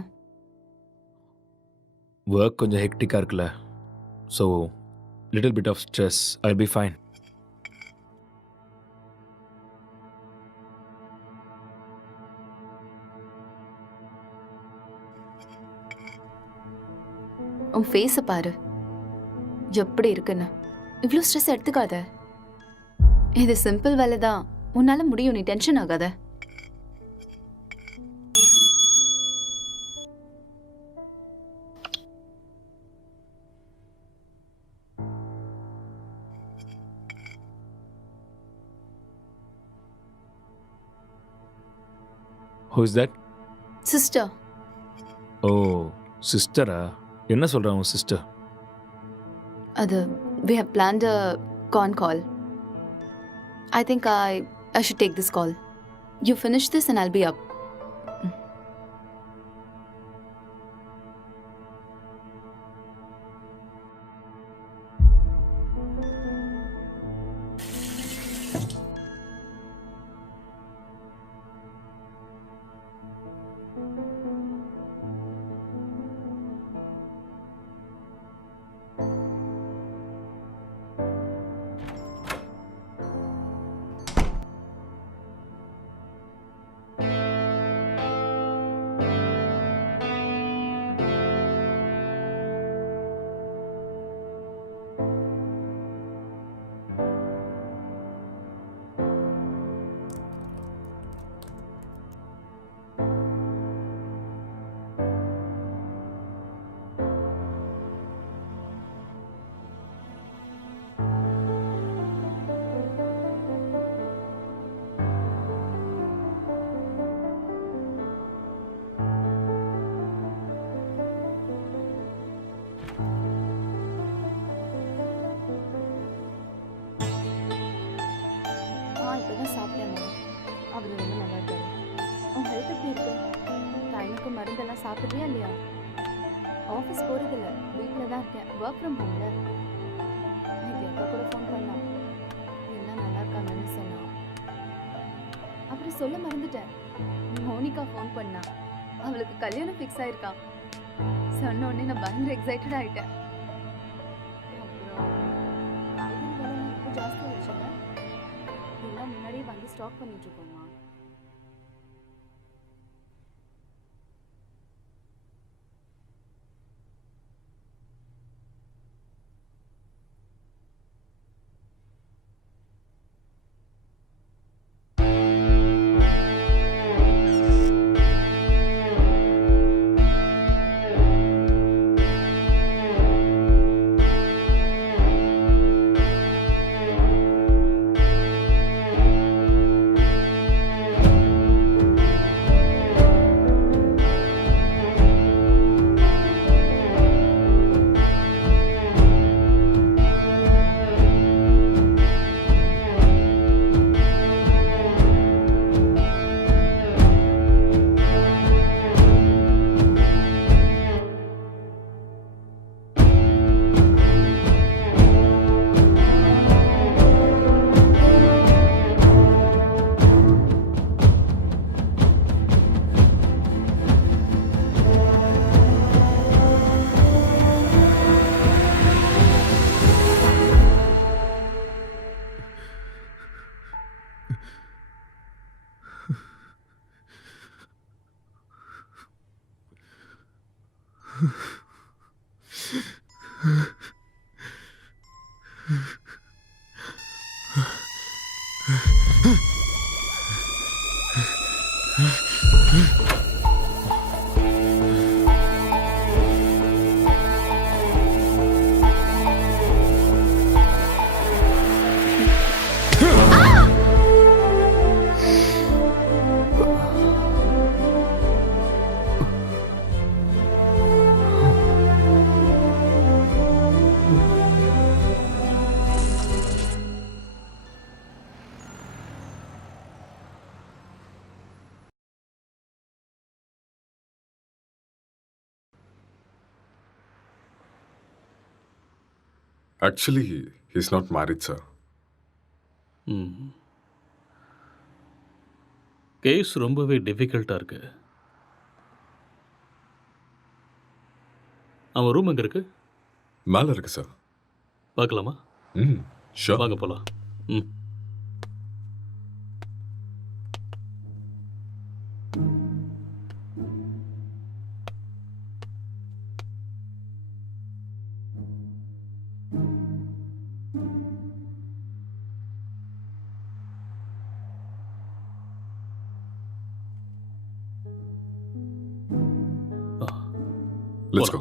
Work கொஞ்சம் ஹெக்டிக்காக இருக்குல்ல, so little bit of stress. I'll be fine. உன் ஃபேஸை பாரு, எப்படி இருக்குன்னு. இவ்வளோ ஸ்ட்ரெஸ் எடுத்துக்காத. இது சிம்பிள் வேலை தான், உன்னால முடியும். நீ டென்ஷன் ஆகாத. Who is that? சிஸ்டர். ஓ சிஸ்டரா? என்ன சொல்கிறான் உன் சிஸ்டர்? அது we have planned a con call. I think I should take this call. You finish this and I'll be up. இப்பதான் சாப்பிட்டேம்மா. அவர் ரொம்ப நல்லா இருக்காரு. உன் ஹெல்த் எப்படி இருக்கு? டைமுக்கு மருந்தெல்லாம் சாப்பிட்றியா இல்லையா? ஆஃபீஸ் போகிறதில்ல, வீட்டில் தான் இருக்கேன். ஒர்க் ஃப்ரம் ஹோம்ல. இன்னைக்கு அக்கா கூட ஃபோன் பண்ணலாம். எல்லாம் நல்லா இருக்காங்கன்னு சொன்னான். அப்புறம் சொல்ல மறந்துட்டேன், மோனிகா ஃபோன் பண்ணா. அவளுக்கு கல்யாணம் ஃபிக்ஸ் ஆயிருக்கான். சொன்ன உடனே நான் பயங்கர எக்ஸைட்டட் ஆகிட்டேன். அப்புறம் காய்கறி விலைலாம் இப்போ ஜாஸ்தி ஆயிடுச்சுல்ல, எல்லாம் முன்னாடியே வாங்கி ஸ்டாக் பண்ணிட்டு இருக்கோமா. Actually, he's not married, sir. Case ரொம்பவே டிஃபிகல்ட்டாக இருக்கு. அவன் ரூம் எங்கே இருக்கு? மேலே இருக்கு சார். பார்க்கலாமா? ஷூர். வாங்க போகலாம். Let's go.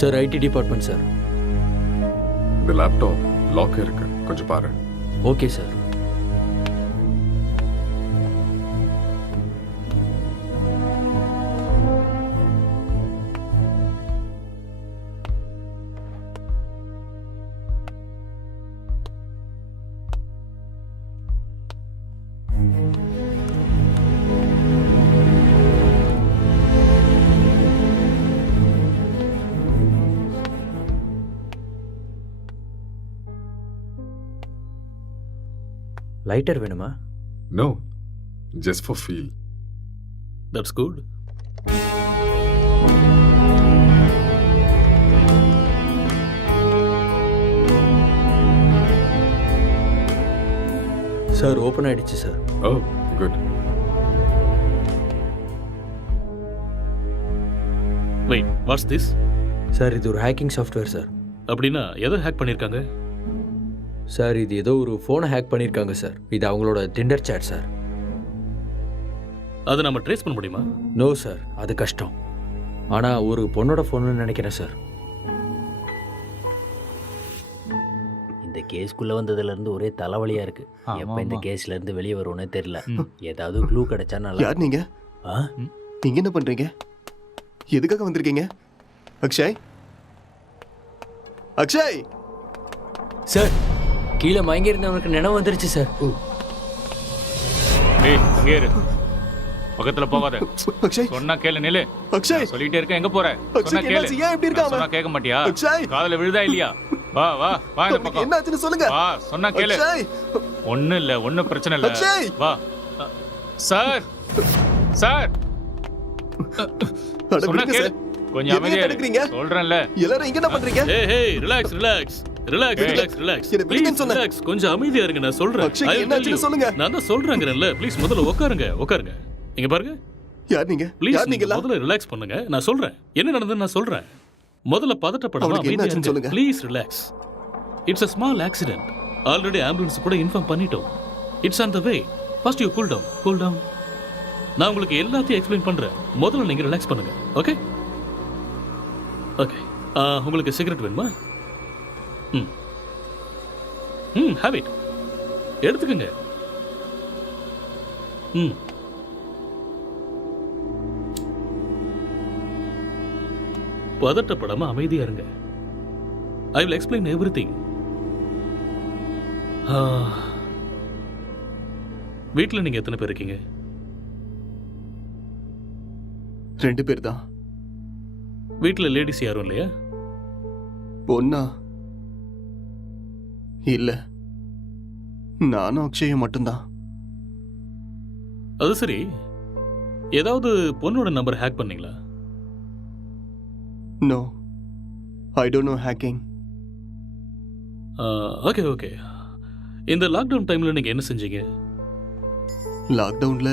Sir IT department sir. இந்த லேப்டாப் லாக் இருக்கு, கொஞ்சம் பாரு. Okay sir. லைட்டர் வேணுமா? No, just for feel. That's good. Sir open ஆயிடுச்சு sir. Oh, good. Wait, what's this? Sir இது ஒரு ஹேக்கிங் சாஃப்ட்வேர் சார். அப்படின்னா எதை ஹேக் பண்ணியிருக்காங்க? சார் இது ஏதோ ஒரு ஃபோனை ஹேக் பண்ணியிருக்காங்க சார். இது அவங்களோட டிண்டர் சேட் சார். அதை நம்ம ட்ரேஸ் பண்ண முடியுமா? நோ சார், அது கஷ்டம். ஆனால் ஒரு பொண்ணோட ஃபோன்னு நினைக்கிறேன் சார். இந்த கேஸ்க்குள்ளே வந்ததுலேருந்து ஒரே தலைவலியாக இருக்குது. எப்போ இந்த கேஸ்லேருந்து வெளியே வருவோன்னே தெரியல. ஏதாவது க்ளூ கிடைச்சா நல்லா. யார் நீங்க? நீங்க என்ன பண்றீங்க? எதுக்காக வந்திருக்கீங்க? அக்ஷய், அக்ஷய் சார், கீழே மயங்கி இருந்தவனுக்கு நினைவு வந்துருச்சு சார். ஏய் அங்கே இரு, பக்கத்துல போகாத. அக்ஷய் சொன்னா கேளு. நில்லு. அக்ஷய் சொல்லிட்டே இருக்க, எங்க போற? சொன்னா அக்ஷய் கேளு. என்னாச்சு? ஏன் இப்படி இருக்காம? சொன்னா கேட்க மாட்டியா? அக்ஷய் காதுல விழுதா இல்லையா? வா வா வா இந்த பக்கம். என்னாச்சுன்னு சொல்லுங்க. வா, சொன்னா கேளு. அக்ஷய் ஒண்ணும் இல்ல, ஒண்ணும் பிரச்சனை இல்ல. அக்ஷய் வா. சார் சார், சொன்னா கேளு. கொஞ்சம் அமைதியா இரு. சொல்றேன்ல. எல்லாரும் இங்க என்ன பண்றீங்க? ஏய் ஏய் relax relax relax relax relax. Please relax. கொஞ்சம் அமைதியா இருங்க, நான் சொல்றேன். அக்ஷய் என்னாச்சுன்னு சொல்லுங்க. நான் தான் சொல்றேங்கறேன்ல. ப்ளீஸ் முதல்ல உட்காருங்க உட்காருங்க. இங்க பாருங்க. யார் நீங்க? ப்ளீஸ் யார் நீங்க? முதல்ல ரிலாக்ஸ் பண்ணுங்க. நான் சொல்றேன் என்ன நடந்ததுன்னு நான் சொல்றேன். முதல்ல பதட்டப்படாம அமைதியா இருங்க. Please relax. It's a small accident. Already ambulance கூட இன்ஃபார்ம் பண்ணிட்டோம். It's on the way. First you cool down. நான் உங்களுக்கு எல்லாத்தையும் எக்ஸ்பிளைன் பண்றேன். முதல்ல நீங்க ரிலாக்ஸ் பண்ணுங்க. Okay okay. உங்களுக்கு சிகரெட் வேணுமா? Have it. எடுத்துக்கங்க. பதட்டப்படாம அமைதியா இருங்க. I will explain everything. வீட்டில் நீங்க எத்தனை பேர் இருக்கீங்க? 2 பேர் தான். வீட்டில் லேடிஸ் யாரும் இல்லையா? பொண்ணா? இல்ல, நானும் அக்ஷயும் மட்டும்தான். அது சரி, ஏதாவது பொண்ணோட நம்பர் ஹேக் பண்ணீங்களா? No, I don't know hacking. Okay okay. இந்த லாக்டவுன் டைம்ல நீங்க என்ன செஞ்சீங்க? லாக்டவுன்ல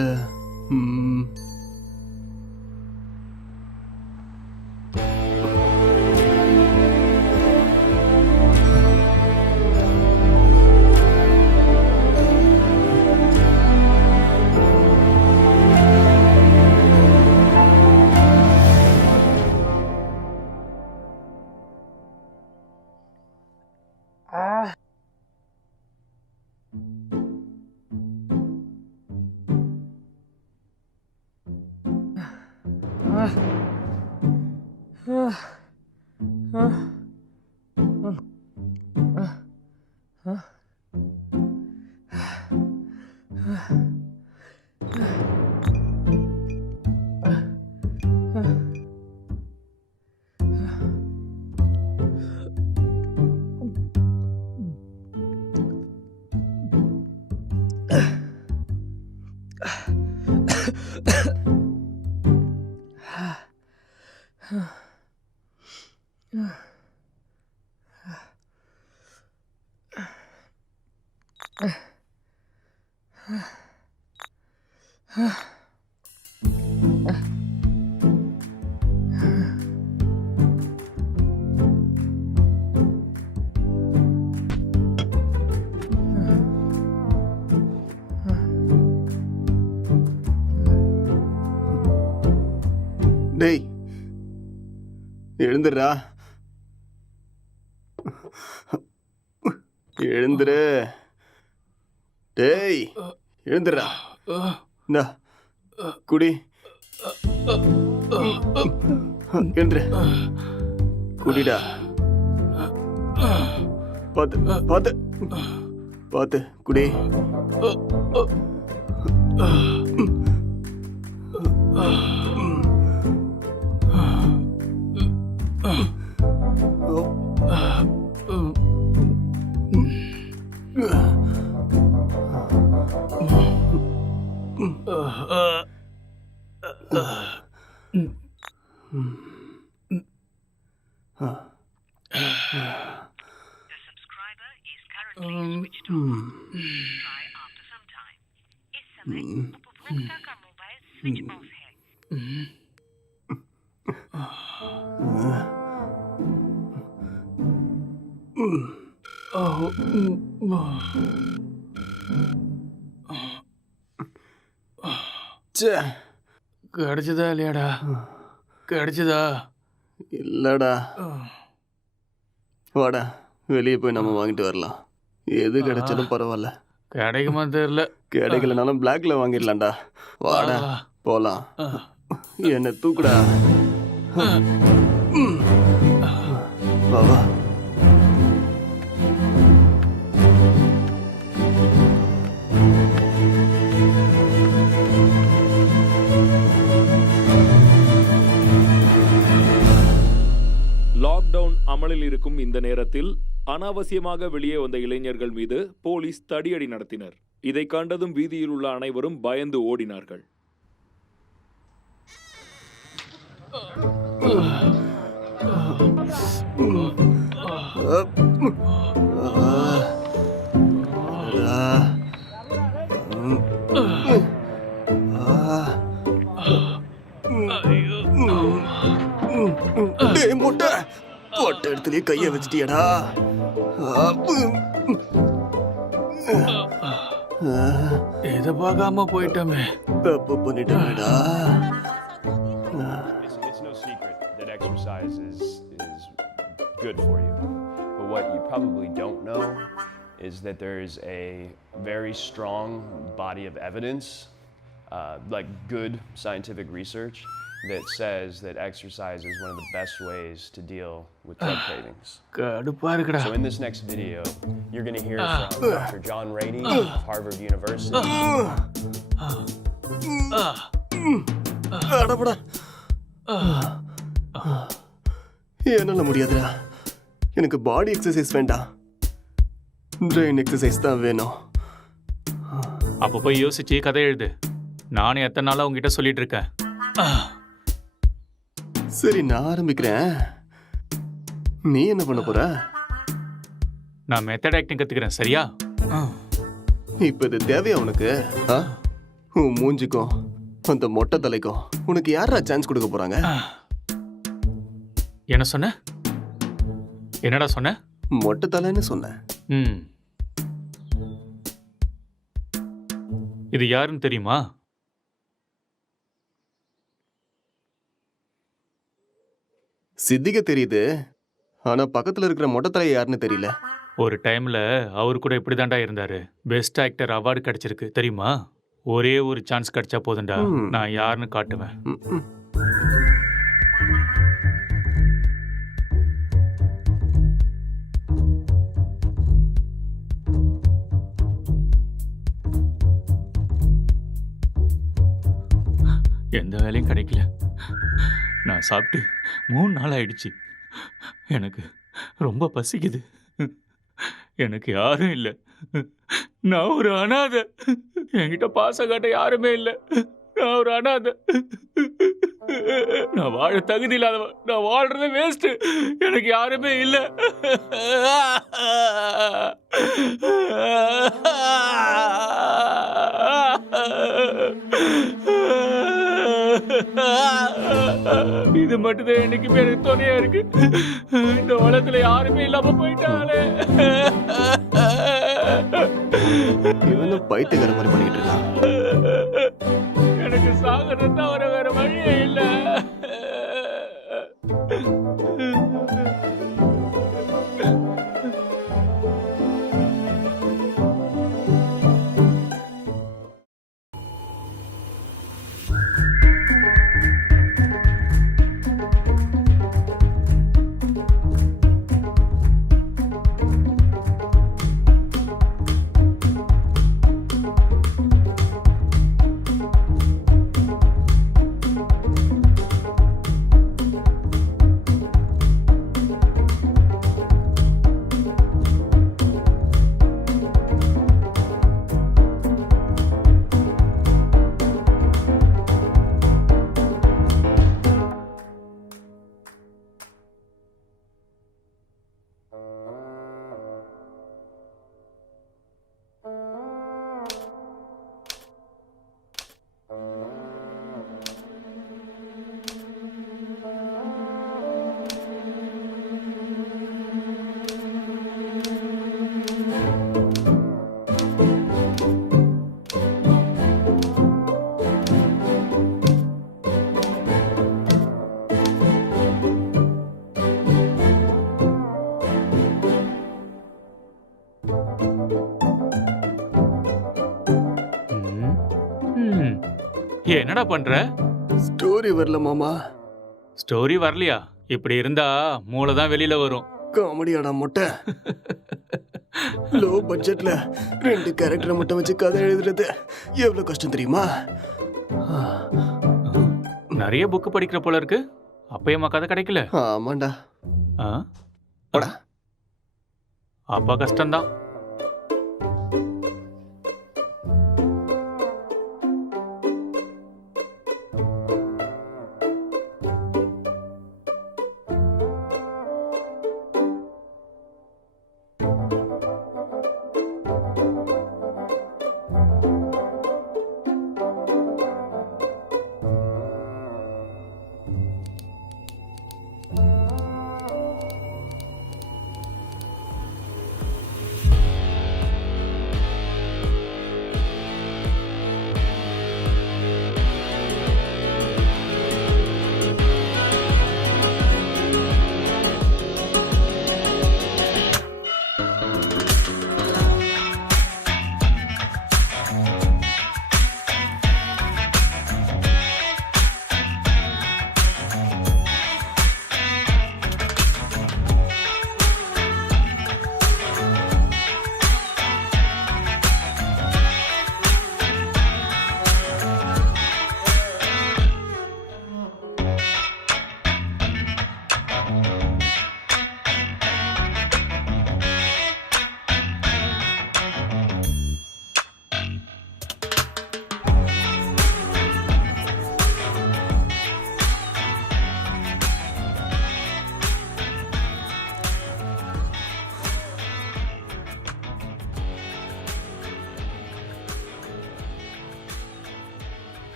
டேய், எழுந்துடுறா, எழுந்துரு. டேய், எழுந்துடுறா. இந்தா குடி. எழுந்துரு, குடிடா. பார்த்து பார்த்து பார்த்து குடி. கிடைச்சதா இல்லையாடா? கிடைச்சதா? இல்லடா. வாடா, வெளியே போய் நம்ம வாங்கிட்டு வரலாம். எது கிடைச்சாலும் பரவாயில்ல. கிடைக்குமா தெரியல. கிடைக்கலனாலும் பிளாக்ல வாங்கிடலாம்டா. வாடா போலாம். என்ன தூக்குடா. வா வா. லாக்டவுன் அமலில் இருக்கும் இந்த நேரத்தில் அனாவசியமாக வெளியே வந்த இளைஞர்கள் மீது போலீஸ் தடியடி நடத்தினர். இதை கண்டதும் வீதியில் உள்ள அனைவரும் பயந்து ஓடினார்கள். முட்டை போட்ட இடத்துலயே கைய வச்சிட்டியடா. இதை பார்க்காம போயிட்டோமே. தப்பு பண்ணிட்டேடா. It's no secret that exercise is good for you. But what you probably don't know is that there is a very strong body of evidence, like good scientific research, that says that exercise is one of the best ways to deal with drug cravings. So in this next video, you're going to hear from Dr. John Rady of Harvard University. என்னால முடியாதுடா. எனக்கு பாடி exercise வேண்டாம், brain exercise தான் வேணும். அப்போ போய் யோசிச்சு கதை எழுது. நானும் எத்தனை நாளாக உங்ககிட்ட சொல்லிட்டு இருக்கேன். சரி, நான் ஆரம்பிக்கிறேன். நீ என்ன பண்ண போற? நான் மெத்தட் ஆக்டிங் கற்றுக்கிறேன், சரியா? இப்ப இது தேவையா உனக்கு? உன் மூஞ்சிக்கும் அந்த மொட்டை தலைக்கும் உனக்கு யாரா சான்ஸ் கொடுக்க போறாங்க? என்ன சொன்ன? என்னடா சொன்ன? மொட்டை தலைன்னு சொன்னேன். இது யாருன்னு தெரியுமா? சித்திக தெரியுது, ஆனா பக்கத்துல இருக்கிற மொட்டை தலை யாருன்னு தெரியல. ஒரு டைம்ல அவரு கூட இப்படி தாண்டா இருந்தாரு. பெஸ்ட் ஆக்டர் அவார்டு கிடைச்சிருக்கு தெரியுமா? ஒரே ஒரு சான்ஸ் கிடைச்சா போதும்டா, நான் யாருன்னு காட்டுவேன். எந்த வேலையும் கிடைக்கல. நான் சாப்பிட்டு 3 நாள் ஆயிடுச்சு. எனக்கு ரொம்ப பசிக்குது. எனக்கு யாரும் இல்லை. நான் ஒரு அனாதை. என்கிட்ட பாசம் காட்ட யாருமே இல்லை. நான் ஒரு அனாதை. நான் வாழ தகுதி இல்லாதவன். நான் வாழ்றது வேஸ்ட். எனக்கு யாருமே இல்லை. இது மட்டும்தான் என்னைக்குமே எனக்கு துணையா இருக்கு. இந்த உலகத்துல யாருமே இல்லாம போயிட்டாலே. இவனும் பைத்தியக்கார மாதிரி பண்ணிட்டு இருக்கான். எனக்கு சாகிறது தவிர வேற வழியே இல்லை. என்னடா பண்ற? ஸ்டோரி வரல மாமா. ஸ்டோரி வரலையா? இப்படி இருந்தா மூளை தான் வெளியில வரும். காமெடியாடா மொட்டை. லோ பட்ஜெட்ல 2 கேரக்டரை மட்டும் வச்சு கதை எழுதுறது எவ்வளவு கஷ்டம் தெரியுமா? நிறைய புக் படிக்கிற போல இருக்கு. அப்பயமா கதை கிடைக்கல? ஆமாண்டா. அப்பா கஷ்டம்தான்.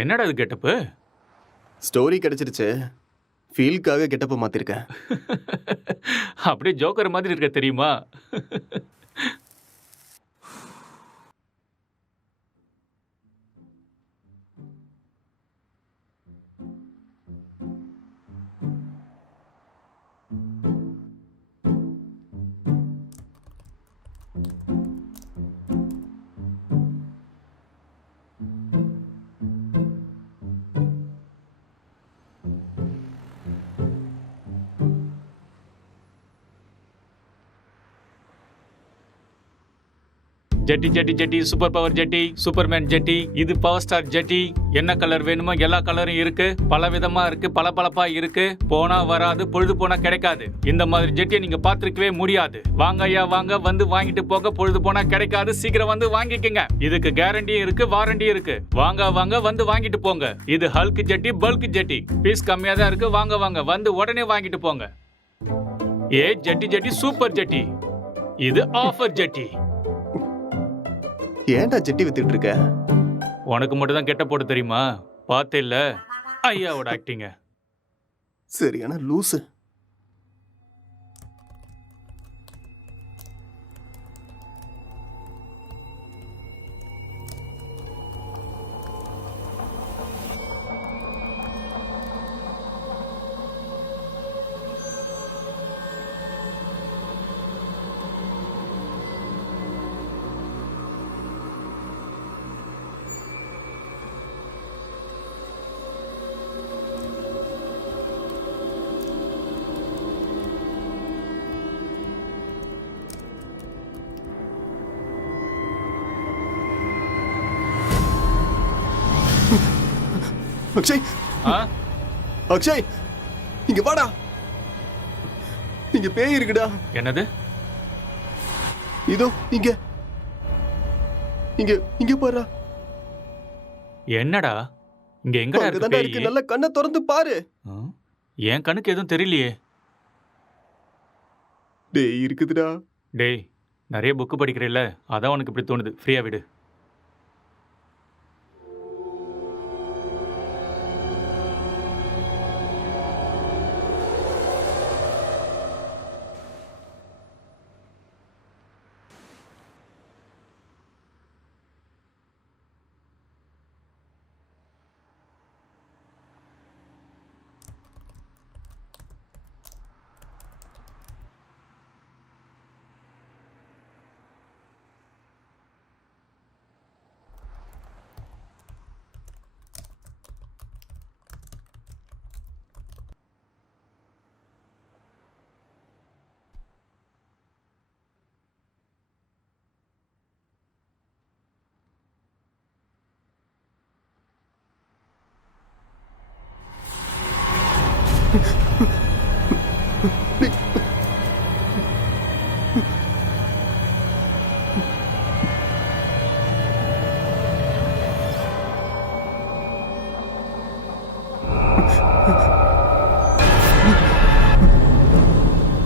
என்னடா இது கெட்டப்பு? ஸ்டோரி கிடைச்சிருச்சு, ஃபீல்க்காக கெட்டப்ப மாத்திருக்கேன். அப்படியே ஜோக்கர் மாதிரி இருக்க தெரியுமா? ஜெட்டி ஜெட்டி ஜெட்டி, சூப்பர் பவர் ஜெட்டி, சூப்பர்மேன் ஜெட்டி, இது பவர் ஸ்டார் ஜெட்டி. என்ன கலர் வேணுமோ எல்லா கலரும் இருக்கு, பல விதமா இருக்கு, பளபளப்பா இருக்கு. போனா வராது, பொழுது போனா கிடைக்காது. இந்த மாதிரி ஜெட்டியை நீங்க பார்த்திருக்கவே முடியாது. வாங்க ஐயா வாங்க, வந்து வாங்கிட்டு போக. பொழுது போனா கிடைக்காது, சீக்கிரம் வந்து வாங்கிக்கங்க. இதுக்கு கேரண்டியும் இருக்கு, வாரண்டியும் இருக்கு. வாங்க வாங்க, வந்து வாங்கிட்டு போங்க. இது ஹல்க் ஜெட்டி, பல்க் ஜெட்டி. பீஸ் கம்மியா தான் இருக்கு. வாங்க வாங்க, வந்து உடனே வாங்கிட்டு போங்க. ஜெட்டி ஜெட்டி, சூப்பர் ஜெட்டி. இது ஆஃபர் ஜெட்டி. ஏன்டா ஜெட்டி வித்துட்டு இருக்க? உனக்கு மட்டும் தான் கெட்ட போட்டு தெரியுமா? பார்த்தே இல்ல ஐயாவோட ஆக்டிங்க. சரியான லூசு. அக்ஷய், அக்ஷய், இங்க வாடா. இங்க பேய் இருக்குடா. என்னது? இதோ இங்க இங்க இங்க பாரு. என்னடா இங்க எங்கடா இருக்கு பேய்? நல்ல கண்ணை திறந்து பாரு. என் கண்ணுக்கு எதுவும் தெரியலையே. டேய் இருக்குதுடா. டேய் நிறைய புக்கு படிக்கிறேல்ல, அதான் உனக்கு இப்படி தோணுது. ஃப்ரீயா விடு.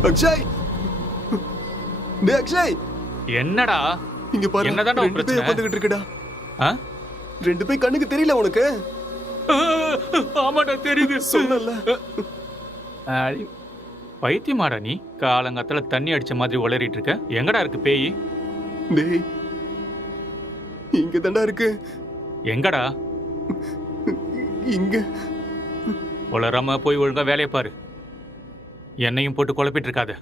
அக்ஷய், டேய் அக்ஷய். என்னடா இங்க பாரு. என்னடா ரெண்டு பேய் உட்கார்ந்துகிட்டு இருக்குடா. ரெண்டு பேய் கண்ணுக்கு தெரியல உனக்கு? ஆமாடா தெரியுது. சொல்லல. பைத்தியமாடா நீ? காலங்கத்துல தண்ணி அடிச்ச மாதிரி உளறிட்டு இருக்க. எங்கடா இருக்கு பேய்? டேய் இங்க தான்டா இருக்கு. எங்கடா? இங்க. உளறாம போய் ஒழுங்கா வேலையை பாரு. என்னையும் போட்டு குழப்பிட்டு இருக்காத.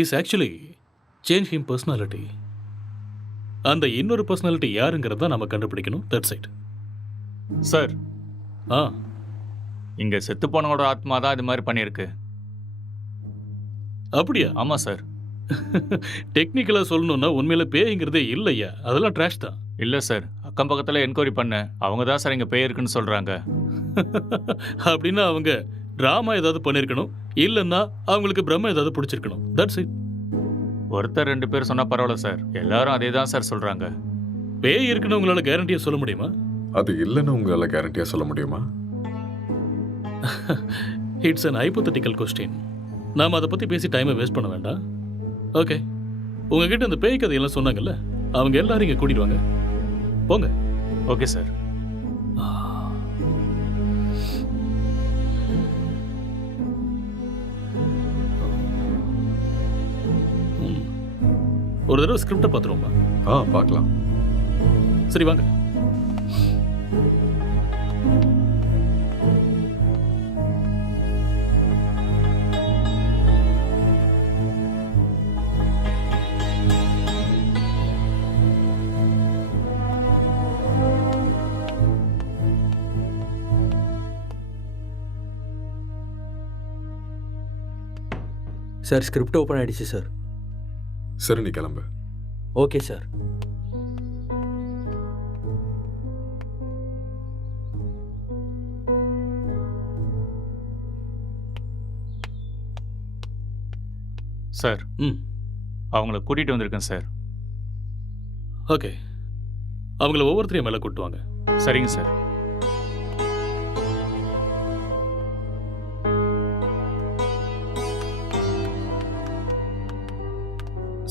Is actually change him personality. அந்த இன்னொரு பர்சனாலிட்டி யாருங்கிறத நம்ம கண்டுபிடிக்கணும். That's it sir. இங்க செத்து போனவோட ஆத்மா தான் இது மாதிரி பண்ணியிருக்கு. அப்படியா? ஆமா சார். டெக்னிக்கலாக சொல்லணும்னா உண்மையில பேய்ங்கிறதே இல்லையா, அதெல்லாம் ட்ராஷ் தான். இல்லை சார், அக்கம் பக்கத்தில் என்கொயரி பண்ணேன். அவங்க தான் சார் இங்கே பேய் இருக்குன்னு சொல்கிறாங்க. அப்படின்னா அவங்க ட்ராமா ஏதாவது பண்ணியிருக்கணும், இல்லைன்னா அவங்களுக்கு பிரம்ம ஏதாவது பிடிச்சிருக்கணும். That's it. ஒருத்தர் 2 பேர் சொன்னால் பரவாயில்ல சார், எல்லாரும் அதே தான் சார் சொல்கிறாங்க. பேய் இருக்குன்னு உங்களால் கேரண்டியாக சொல்ல முடியுமா? அது இல்லைன்னு உங்களால் கேரண்டியாக சொல்ல முடியுமா? It's an hypothetical question. நாம் அதை பற்றி பேசி டைமை வேஸ்ட் பண்ண வேண்டாம். ஓகே, உங்ககிட்ட இந்த பேய் கதையெல்லாம் சொன்னாங்கல்ல, அவங்க எல்லாரும் இங்கே கூட்டிட்டு வாங்க. போங்க. Okay sir. ஒரு தடவை ஸ்கிரிப்டை பார்த்துருவோமா? பார்க்கலாம். சரி வாங்க. சார் ஸ்கிரிப்ட் ஓப்பன் ஆயிடுச்சு சார். சரி, நீ கிளம்பு. Okay sir. சார், அவங்கள கூட்டிகிட்டு வந்திருக்கேன் சார். ஓகே, அவங்கள ஒவ்வொருத்தரையும் மேலே கூட்டுவாங்க. சரிங்க சார்.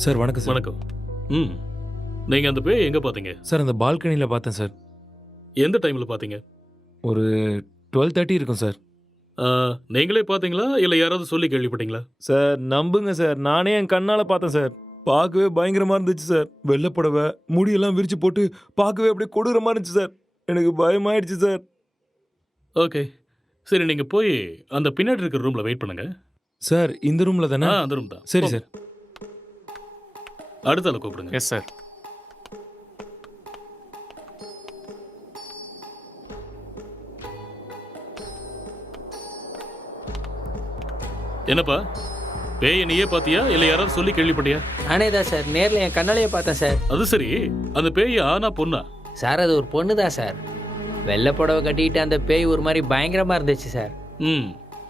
சார் வணக்கம் சார். வணக்கம். நீங்கள் அந்த பேய் எங்கே பார்த்தீங்க? சார் அந்த பால்கனியில் பார்த்தேன் சார். எந்த டைமில் பார்த்தீங்க? ஒரு 12:30 இருக்கும் சார். நீங்களே பார்த்தீங்களா இல்லை யாராவது சொல்லி கேள்விப்பட்டீங்களா? சார் நம்புங்க சார், நானே என் கண்ணால் பார்த்தேன் சார். பார்க்கவே பயங்கரமாக இருந்துச்சு சார். வெள்ளைப்புடவை முடியெல்லாம் விரிச்சு போட்டு பார்க்கவே அப்படியே கொடூரமாக இருந்துச்சு சார். எனக்கு பயமாயிடுச்சு சார். ஓகே, சரி, நீங்கள் போய் அந்த பின்னாடி இருக்கிற ரூமில் வெயிட் பண்ணுங்க. சார் இந்த ரூமில் தானே? அந்த ரூம் தான். சரி சார். அடுத்த ஆளை கூப்பிடுங்க. Yes sir. என்னப்பா, பேயை நீயே பார்த்தியா இல்லை யாராவது சொல்லி கேள்விப்பட்டியா? நானே தான் சார், நேரில் என் கண்ணாலேயே பார்த்தேன் சார். அது சரி, அந்த பேய் ஆனா பொண்ணா? சார் அது ஒரு பொண்ணு தான் சார். வெள்ளை புடவை கட்டிக்கிட்டு அந்த பேய் ஒரு மாதிரி பயங்கரமாக இருந்துச்சு சார்.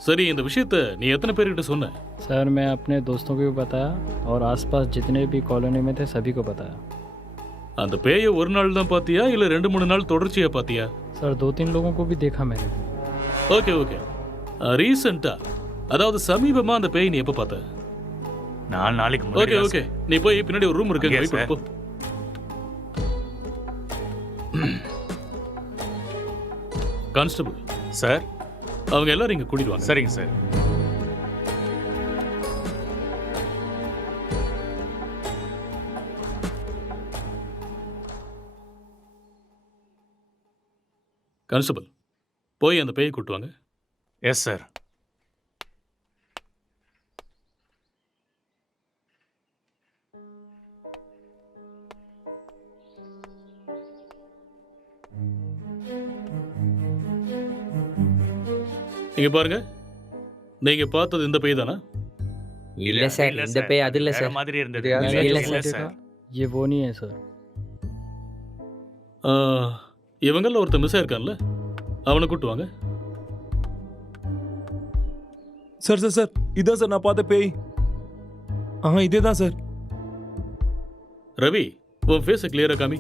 சரி, இந்த விஷயத்த நீ எத்தனை பேர்கிட்ட சொன்ன? सर मैं अपने दोस्तों को भी बताया और आसपास जितने भी कॉलोनी में थे सभी को बताया. அந்த பேயை ஒரு நாள் தான் பார்த்தியா இல்லை 2-3 நாள் தொடர்ச்சியா பார்த்தியா? सर 2-3 लोगों को भी देखा मैंने. ஓகே ஓகே, ரீசெண்டா, அதாவது சமீபமா அந்த பேய் நீ எப்போ பார்த்த? 4 நாளைக்கு ஓகே முன்னாடி. ஓகே, நீ போய் பின்னாடி ஒரு ரூம் இருக்கு, வெயிட் பண்ணு. கான்ஸ்டபிள் சார், அவங்க எல்லாரும் இங்க கூட்டிட்டு வாங்க. சரிங்க சார். கான்ஸ்டபிள், போய் அந்த பேயை கூட்டு வாங்க. Yes sir. இங்க பாருங்க, நீங்க பார்த்தது இந்த பேய் தானா? இல்ல சார், இந்த பேய் அது இல்ல சார். மாதிரி இருந்தது. இல்ல சார், ये वो नहीं है सर. இவங்கள ஒருத்தர் மிஸ் ஆயிருக்கான்ல, அவனை கூட்டு வாங்க. சார் சார் சார், இதான் சார் நான் பார்த்த பேய். இதே தான் சார். ரவி, உன் ஃபேஸை கிளியரா காமி.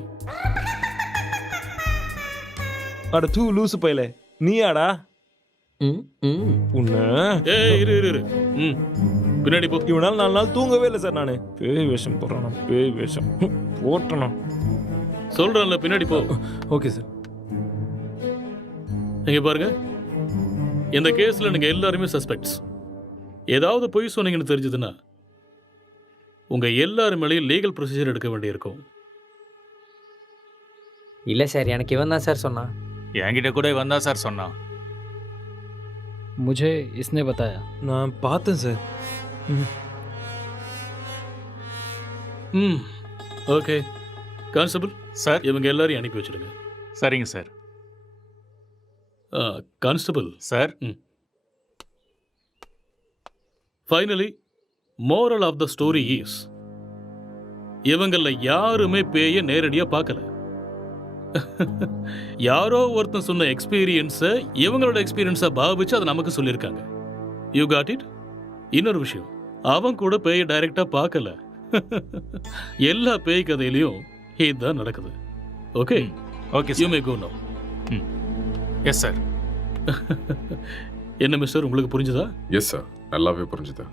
அட தூ லூசு பையலே, நீயாடா? உன்ன இரு இரு இரு. பின்னாடி போ. இவனால 4 நாள் தூங்கவே இல்லை சார். நானு பேய் வேஷம் போடுறான், பேய் வேஷம் போட்டனா சொல்றேன்ல, பின்னாடி போ. Okay sir. இங்க பாருங்க, இந்த கேஸ்ல நீங்க எல்லாருமே சஸ்பெக்ட்ஸ். ஏதாவது பொய் சொன்னீங்கன்னு தெரிஞ்சதுன்னா உங்க எல்லாரும் மேலேயும் லீகல் ப்ரொசீஜர் எடுக்க வேண்டியிருக்கும். இல்ல சார், எனக்கு இவன் தான் சார் சொன்னான். என்கிட்ட கூட இவன் தான் சார் சொன்னான். मुझे इसने बताया. நான் பார்த்தேன் சார். ஓகே கான்ஸ்டபிள் சார், இவங்க எல்லாரையும் அனுப்பி வச்சிடுங்க. சரிங்க sir. Constable sir, finally moral of the story is இவங்கள யாருமே பேய நேரடியா பார்க்கல. யாரோ ஒருத்தன் சொன்ன எக்ஸ்பீரியன்ஸை இவங்களோட எக்ஸ்பீரியன்ஸை பாவிச்சு அதை நமக்கு சொல்லியிருக்காங்க. You got it? இன்னொரு விஷயம், அவன் கூட பேய டைரக்டா பார்க்கல. எல்லா பேய் கதையிலையும் இதுதான் நடக்குது. Okay okay, you may go now. Yes sir. என்ன மிஸ்டர், உங்களுக்கு புரிஞ்சுதா? எஸ் சார், நல்லாவே புரிஞ்சுதா.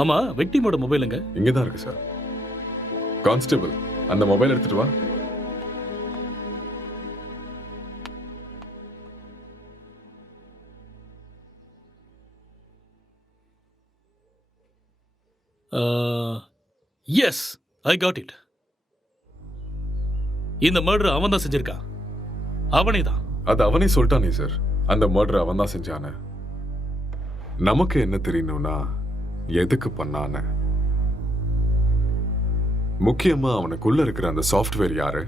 ஆமா, விக்டிமோட மொபைலுங்க? இங்கதான் இருக்கு சார். கான்ஸ்டபிள், அந்த மொபைல் எடுத்துட்டு வா. Yes, I got it. இந்த மர்டர் அவன் தான் செஞ்சிருக்கான். அவனே தான். அது அவனே சொல்லிட்டானே சார், அந்த மர்டர் அவன் தான் செஞ்சான. நமக்கு என்ன தெரியணும்னா எதுக்கு பண்ணான, முக்கியமா அவனுக்குள்ள இருக்கிற அந்த சாஃப்ட்வேர் யாரு,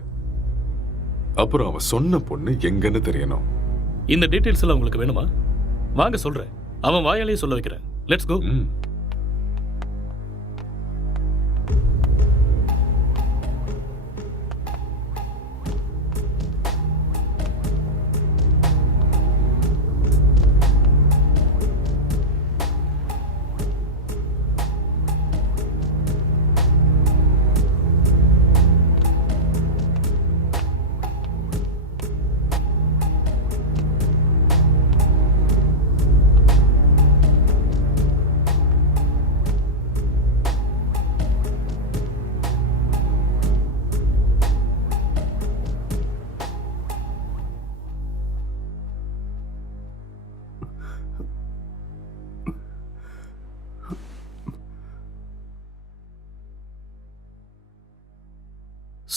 அப்புறம் அவன் சொன்ன பொண்ணு எங்கன்னு தெரியணும். இந்த டீடைல்ஸ் எல்லாம் உங்களுக்கு வேணுமா? வாங்க சொல்றேன். அவன் வாயாலேயே சொல்ல வைக்கிறேன். Let's go.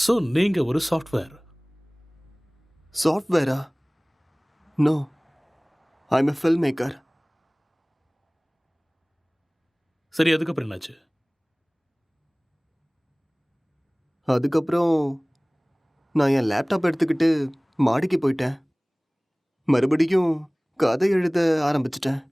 ஸோ நீங்க ஒரு சாஃப்ட்வேர்? சாஃப்ட்வேரா? No, I am a filmmaker. சரி, அதுக்கப்புறம் என்னாச்சு? அதுக்கப்புறம் நான் என் லேப்டாப் எடுத்துக்கிட்டு மாடிக்கு போயிட்டேன். மறுபடியும் கதை எழுத ஆரம்பிச்சிட்டேன்.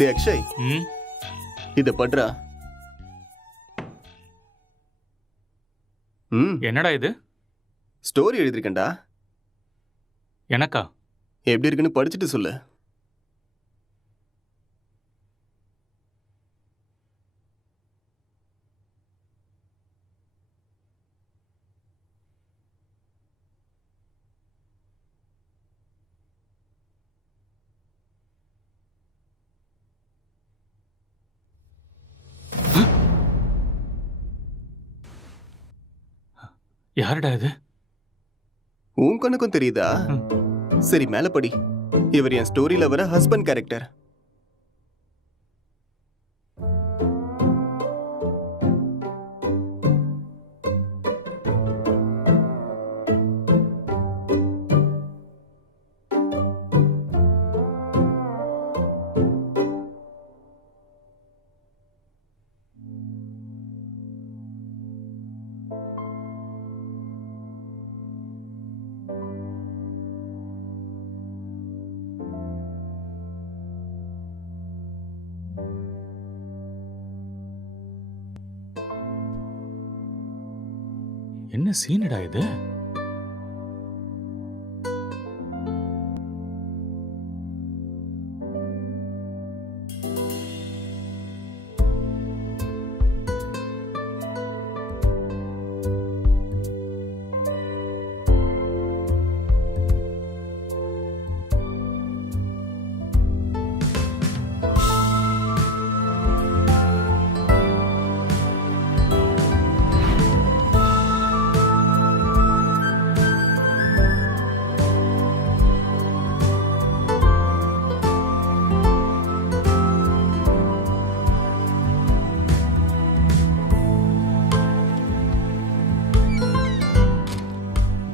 டே அக்ஷய், இத பண்றா. என்னடா இது? ஸ்டோரி எழுதிருக்கேன்டா. எனக்கா? எப்படி இருக்குன்னு படிச்சுட்டு சொல்லு. யாருடா இது? உன் கண்ணுக்கும் தெரியுதா? சரி, மேல படி. இவர் என் ஸ்டோரியில வர ஹஸ்பண்ட் கேரக்டர். என்ன சீனடா இது?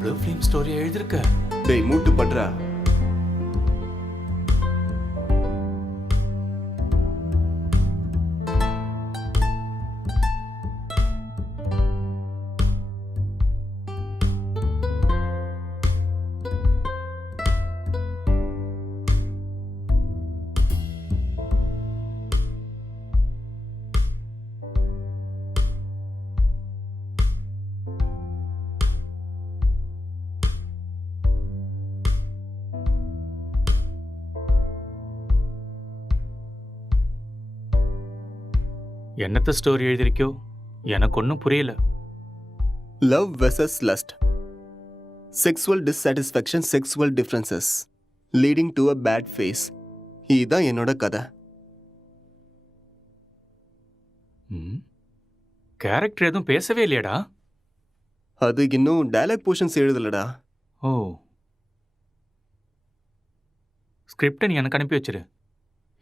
ப்ளூ ஃபிலிம் ஸ்டோரி எழுதிருக்க? டேய் மூட்டு பட்றா. என்னத்த ஸ்டோரி எழுதிருக்கியோ எனக்கு ஒன்றும் புரியல. Love versus lust, sexual dissatisfaction, sexual differences leading to a bad phase. இதுதான் என்னோட கதை. கேரக்டர் எதுவும் பேசவே இல்லையாடா? அது இன்னும் டயலாக் போர்ஷன்ஸ் எழுதலடா. ஓ, ஸ்கிரிப்டை நீ எனக்கு அனுப்பி வச்சிரு.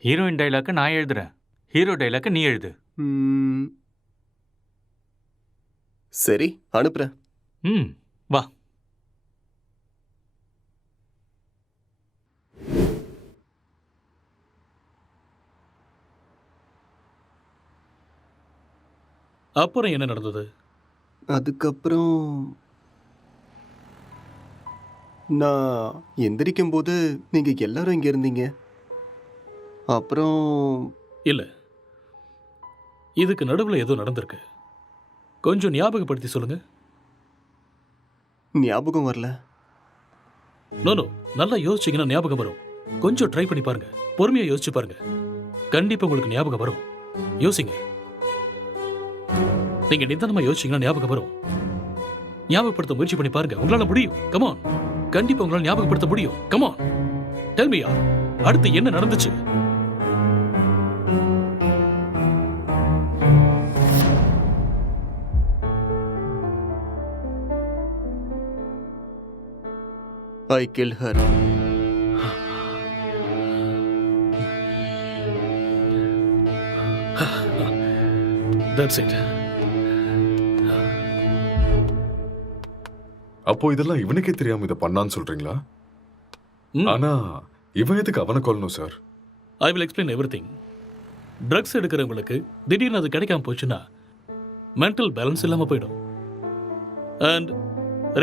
ஹீரோயின் டைலாக்கு நான் எழுதுறேன், ஹீரோ டைலாக்கு நீ எழுது. சரி, அனுப்புறேன். வா. அப்புறம் என்ன நடந்தது? அதுக்கப்புறம் நான் எந்திரிக்கும் போது நீங்க எல்லாரும் இங்க இருந்தீங்க. அப்புறம் இல்ல, இதுக்கு நடுவில் ஏதோ நடந்திருக்கு. கொஞ்சம் ஞாபகப்படுத்தி சொல்லுங்க. ஞாபகம் வரல. நோ, நல்லா யோசிச்சீங்கன்னா ஞாபகம் வரும். கொஞ்சம் ட்ரை பண்ணி பாருங்க, பொறுமையா யோசிச்சு பாருங்க, கண்டிப்பா உங்களுக்கு ஞாபகம் வரும். யோசிங்க, நீங்க நிதானமா யோசிச்சீங்கன்னா ஞாபகம் வரும். ஞாபகப்படுத்த முயற்சி பண்ணி பாருங்க, உங்களால முடியும். கமான், கண்டிப்பா உங்களால ஞாபகப்படுத்த முடியும். கமான், டெல் மீ, அடுத்து என்ன நடந்துச்சு? I killed her. That's it. அப்போ இதெல்லாம் இவனுக்கே தெரியாம இதை பண்ணான்னு சொல்றீங்களா? ஆனா இவன் எதுக்கு அவனை கொல்லணும் sir? I will explain everything. Drugs எடுக்கிறவங்களுக்கு திடீர்னு அது கிடைக்காம போச்சுன்னா மென்டல் பேலன்ஸ் இல்லாம போயிடும். அண்ட்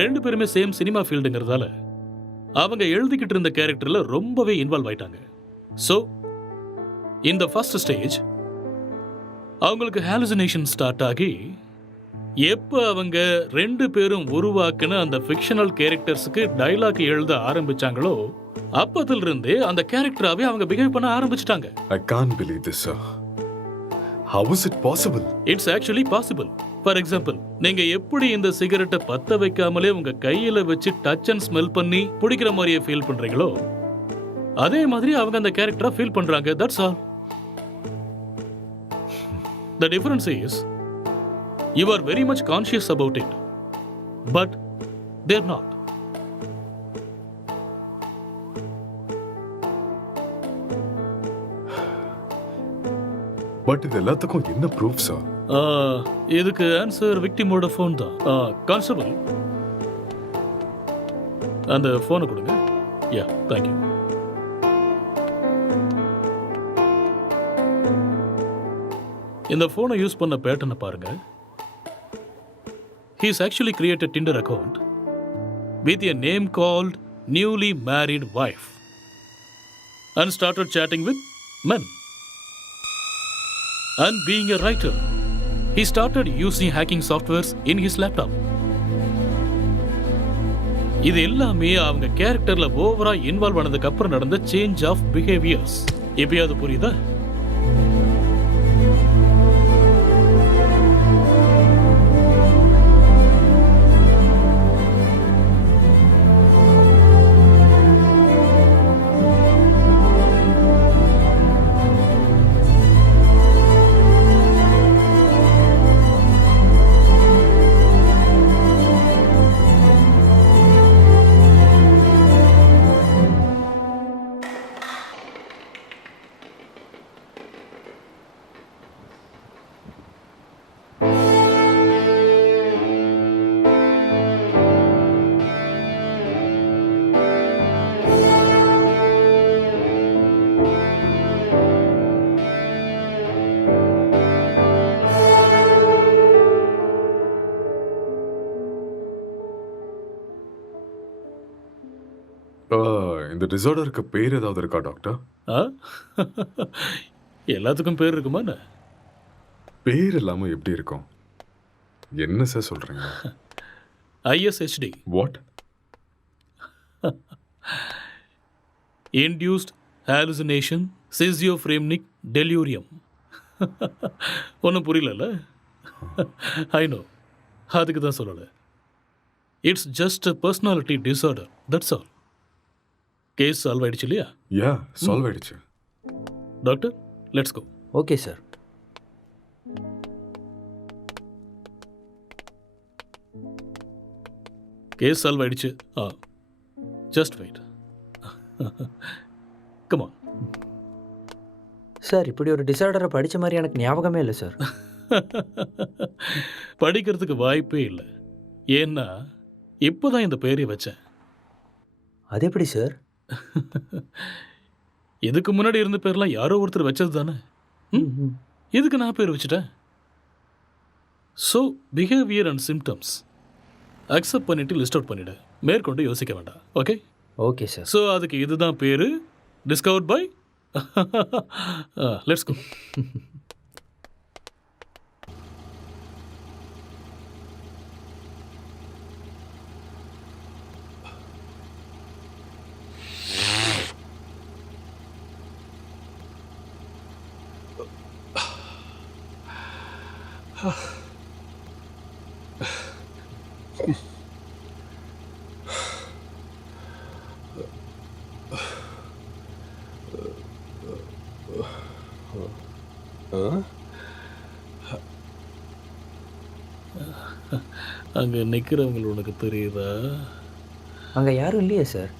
ரெண்டு பேருமே சேம் சினிமா ஃபீல்டுங்கிறதால அவங்க எழுதிக்கிட்டு இருந்த கேரக்டர்ல ரொம்பவே இன்வால்வ் ஆயிட்டாங்க. ஸோ இந்த ஃபர்ஸ்ட் ஸ்டேஜ் அவங்களுக்கு ஹாலுசினேஷன் ஸ்டார்ட் ஆகி, எப்போ அவங்க ரெண்டு பேரும் உருவாக்குன அந்த ஃபிக்ஷனல் கேரக்டர்ஸுக்கு டைலாக் எழுத ஆரம்பிச்சாங்களோ அப்பத்துல இருந்தே அந்த கேரக்டராகவே அவங்க பிஹேவ் பண்ண ஆரம்பிச்சிட்டாங்க. I can't believe this, sir. How is it possible? It's actually possible. For example, நீங்க எப்படி இந்த சிகரெட்டை பத்த வைக்காமலே உங்க கையில வச்சு டச் அண்ட் ஸ்மெல் பண்ணி பிடிக்கிற மாதிரியே ஃபீல் பண்றீங்களோ அதே மாதிரி அவங்க அந்த கேரக்டரா ஃபீல் பண்றாங்க. That's all. The difference is you are very much conscious about it, but they're not. But இது எல்லாத்துக்கும் என்ன ப்ரூஃப் சார்? இதுக்கு ஆன்சர் விக்டிமோட ஃபோன் தான். கான்ஸ்டபிள், அந்த ஃபோனை கொடுங்க. யா, தேங்க்யூ. இந்த ஃபோனை யூஸ் பண்ண பேட்டர்னை பாருங்க. He's actually created Tinder account with a name called newly married wife and started chatting with men. And being a writer, he started using hacking softwares in his laptop. இது எல்லாமே அவங்க கேரக்டர்ல ஓவரா இன்வால்வ் ஆனதுக்கு அப்புறம் நடந்த சேஞ்ச் ஆஃப் பிஹேவியர்ஸ். எப்பயாவது புரியுதா? இந்த டிசார்டருக்கு பேர் ஏதாவது இருக்கா டாக்டர்? எல்லாத்துக்கும் பேர் இருக்குமா? பேர் இல்லாம எப்படி இருக்கும்? என்ன சார் சொல்றீங்க? ISHD. What? Induced hallucination schizophrenic delirium. ஒன்றும் புரியல. ஐ நோ, அதுக்கு தான் சொல்லலை. It's just a personality disorder, that's all. Case solve ஆயிடுச்சு இல்லையா? யா, சால்வ் ஆயிடுச்சு. Doctor, let's go. Okay sir. Case solve ஆயிடுச்சு. Just wait. Come on. Sir, இப்படி ஒரு டிசார்டரை படித்த மாதிரி எனக்கு ஞாபகமே இல்லை சார். படிக்கிறதுக்கு வாய்ப்பே இல்லை. ஏன்னா இப்போதான் இந்த பேரை வச்சேன். அது எப்படி சார்? இதுக்கு முன்னாடி இருந்த பேர்லாம் யாரோ ஒருத்தர் வச்சது தானே. இதுக்கு நான் பேர் வச்சுட்டேன். So behaviour and symptoms accept பண்ணிட்டு லிஸ்ட் அவுட் பண்ணிவிடு. மேற்கொண்டு யோசிக்க வேண்டாம். ஓகே? Okay sir. ஸோ அதுக்கு இதுதான் பேர். Discovered by. Let's go. அங்கே நிற்கிறவங்க உனக்கு தெரியுதா? அங்கே யாரும் இல்லையே சார்.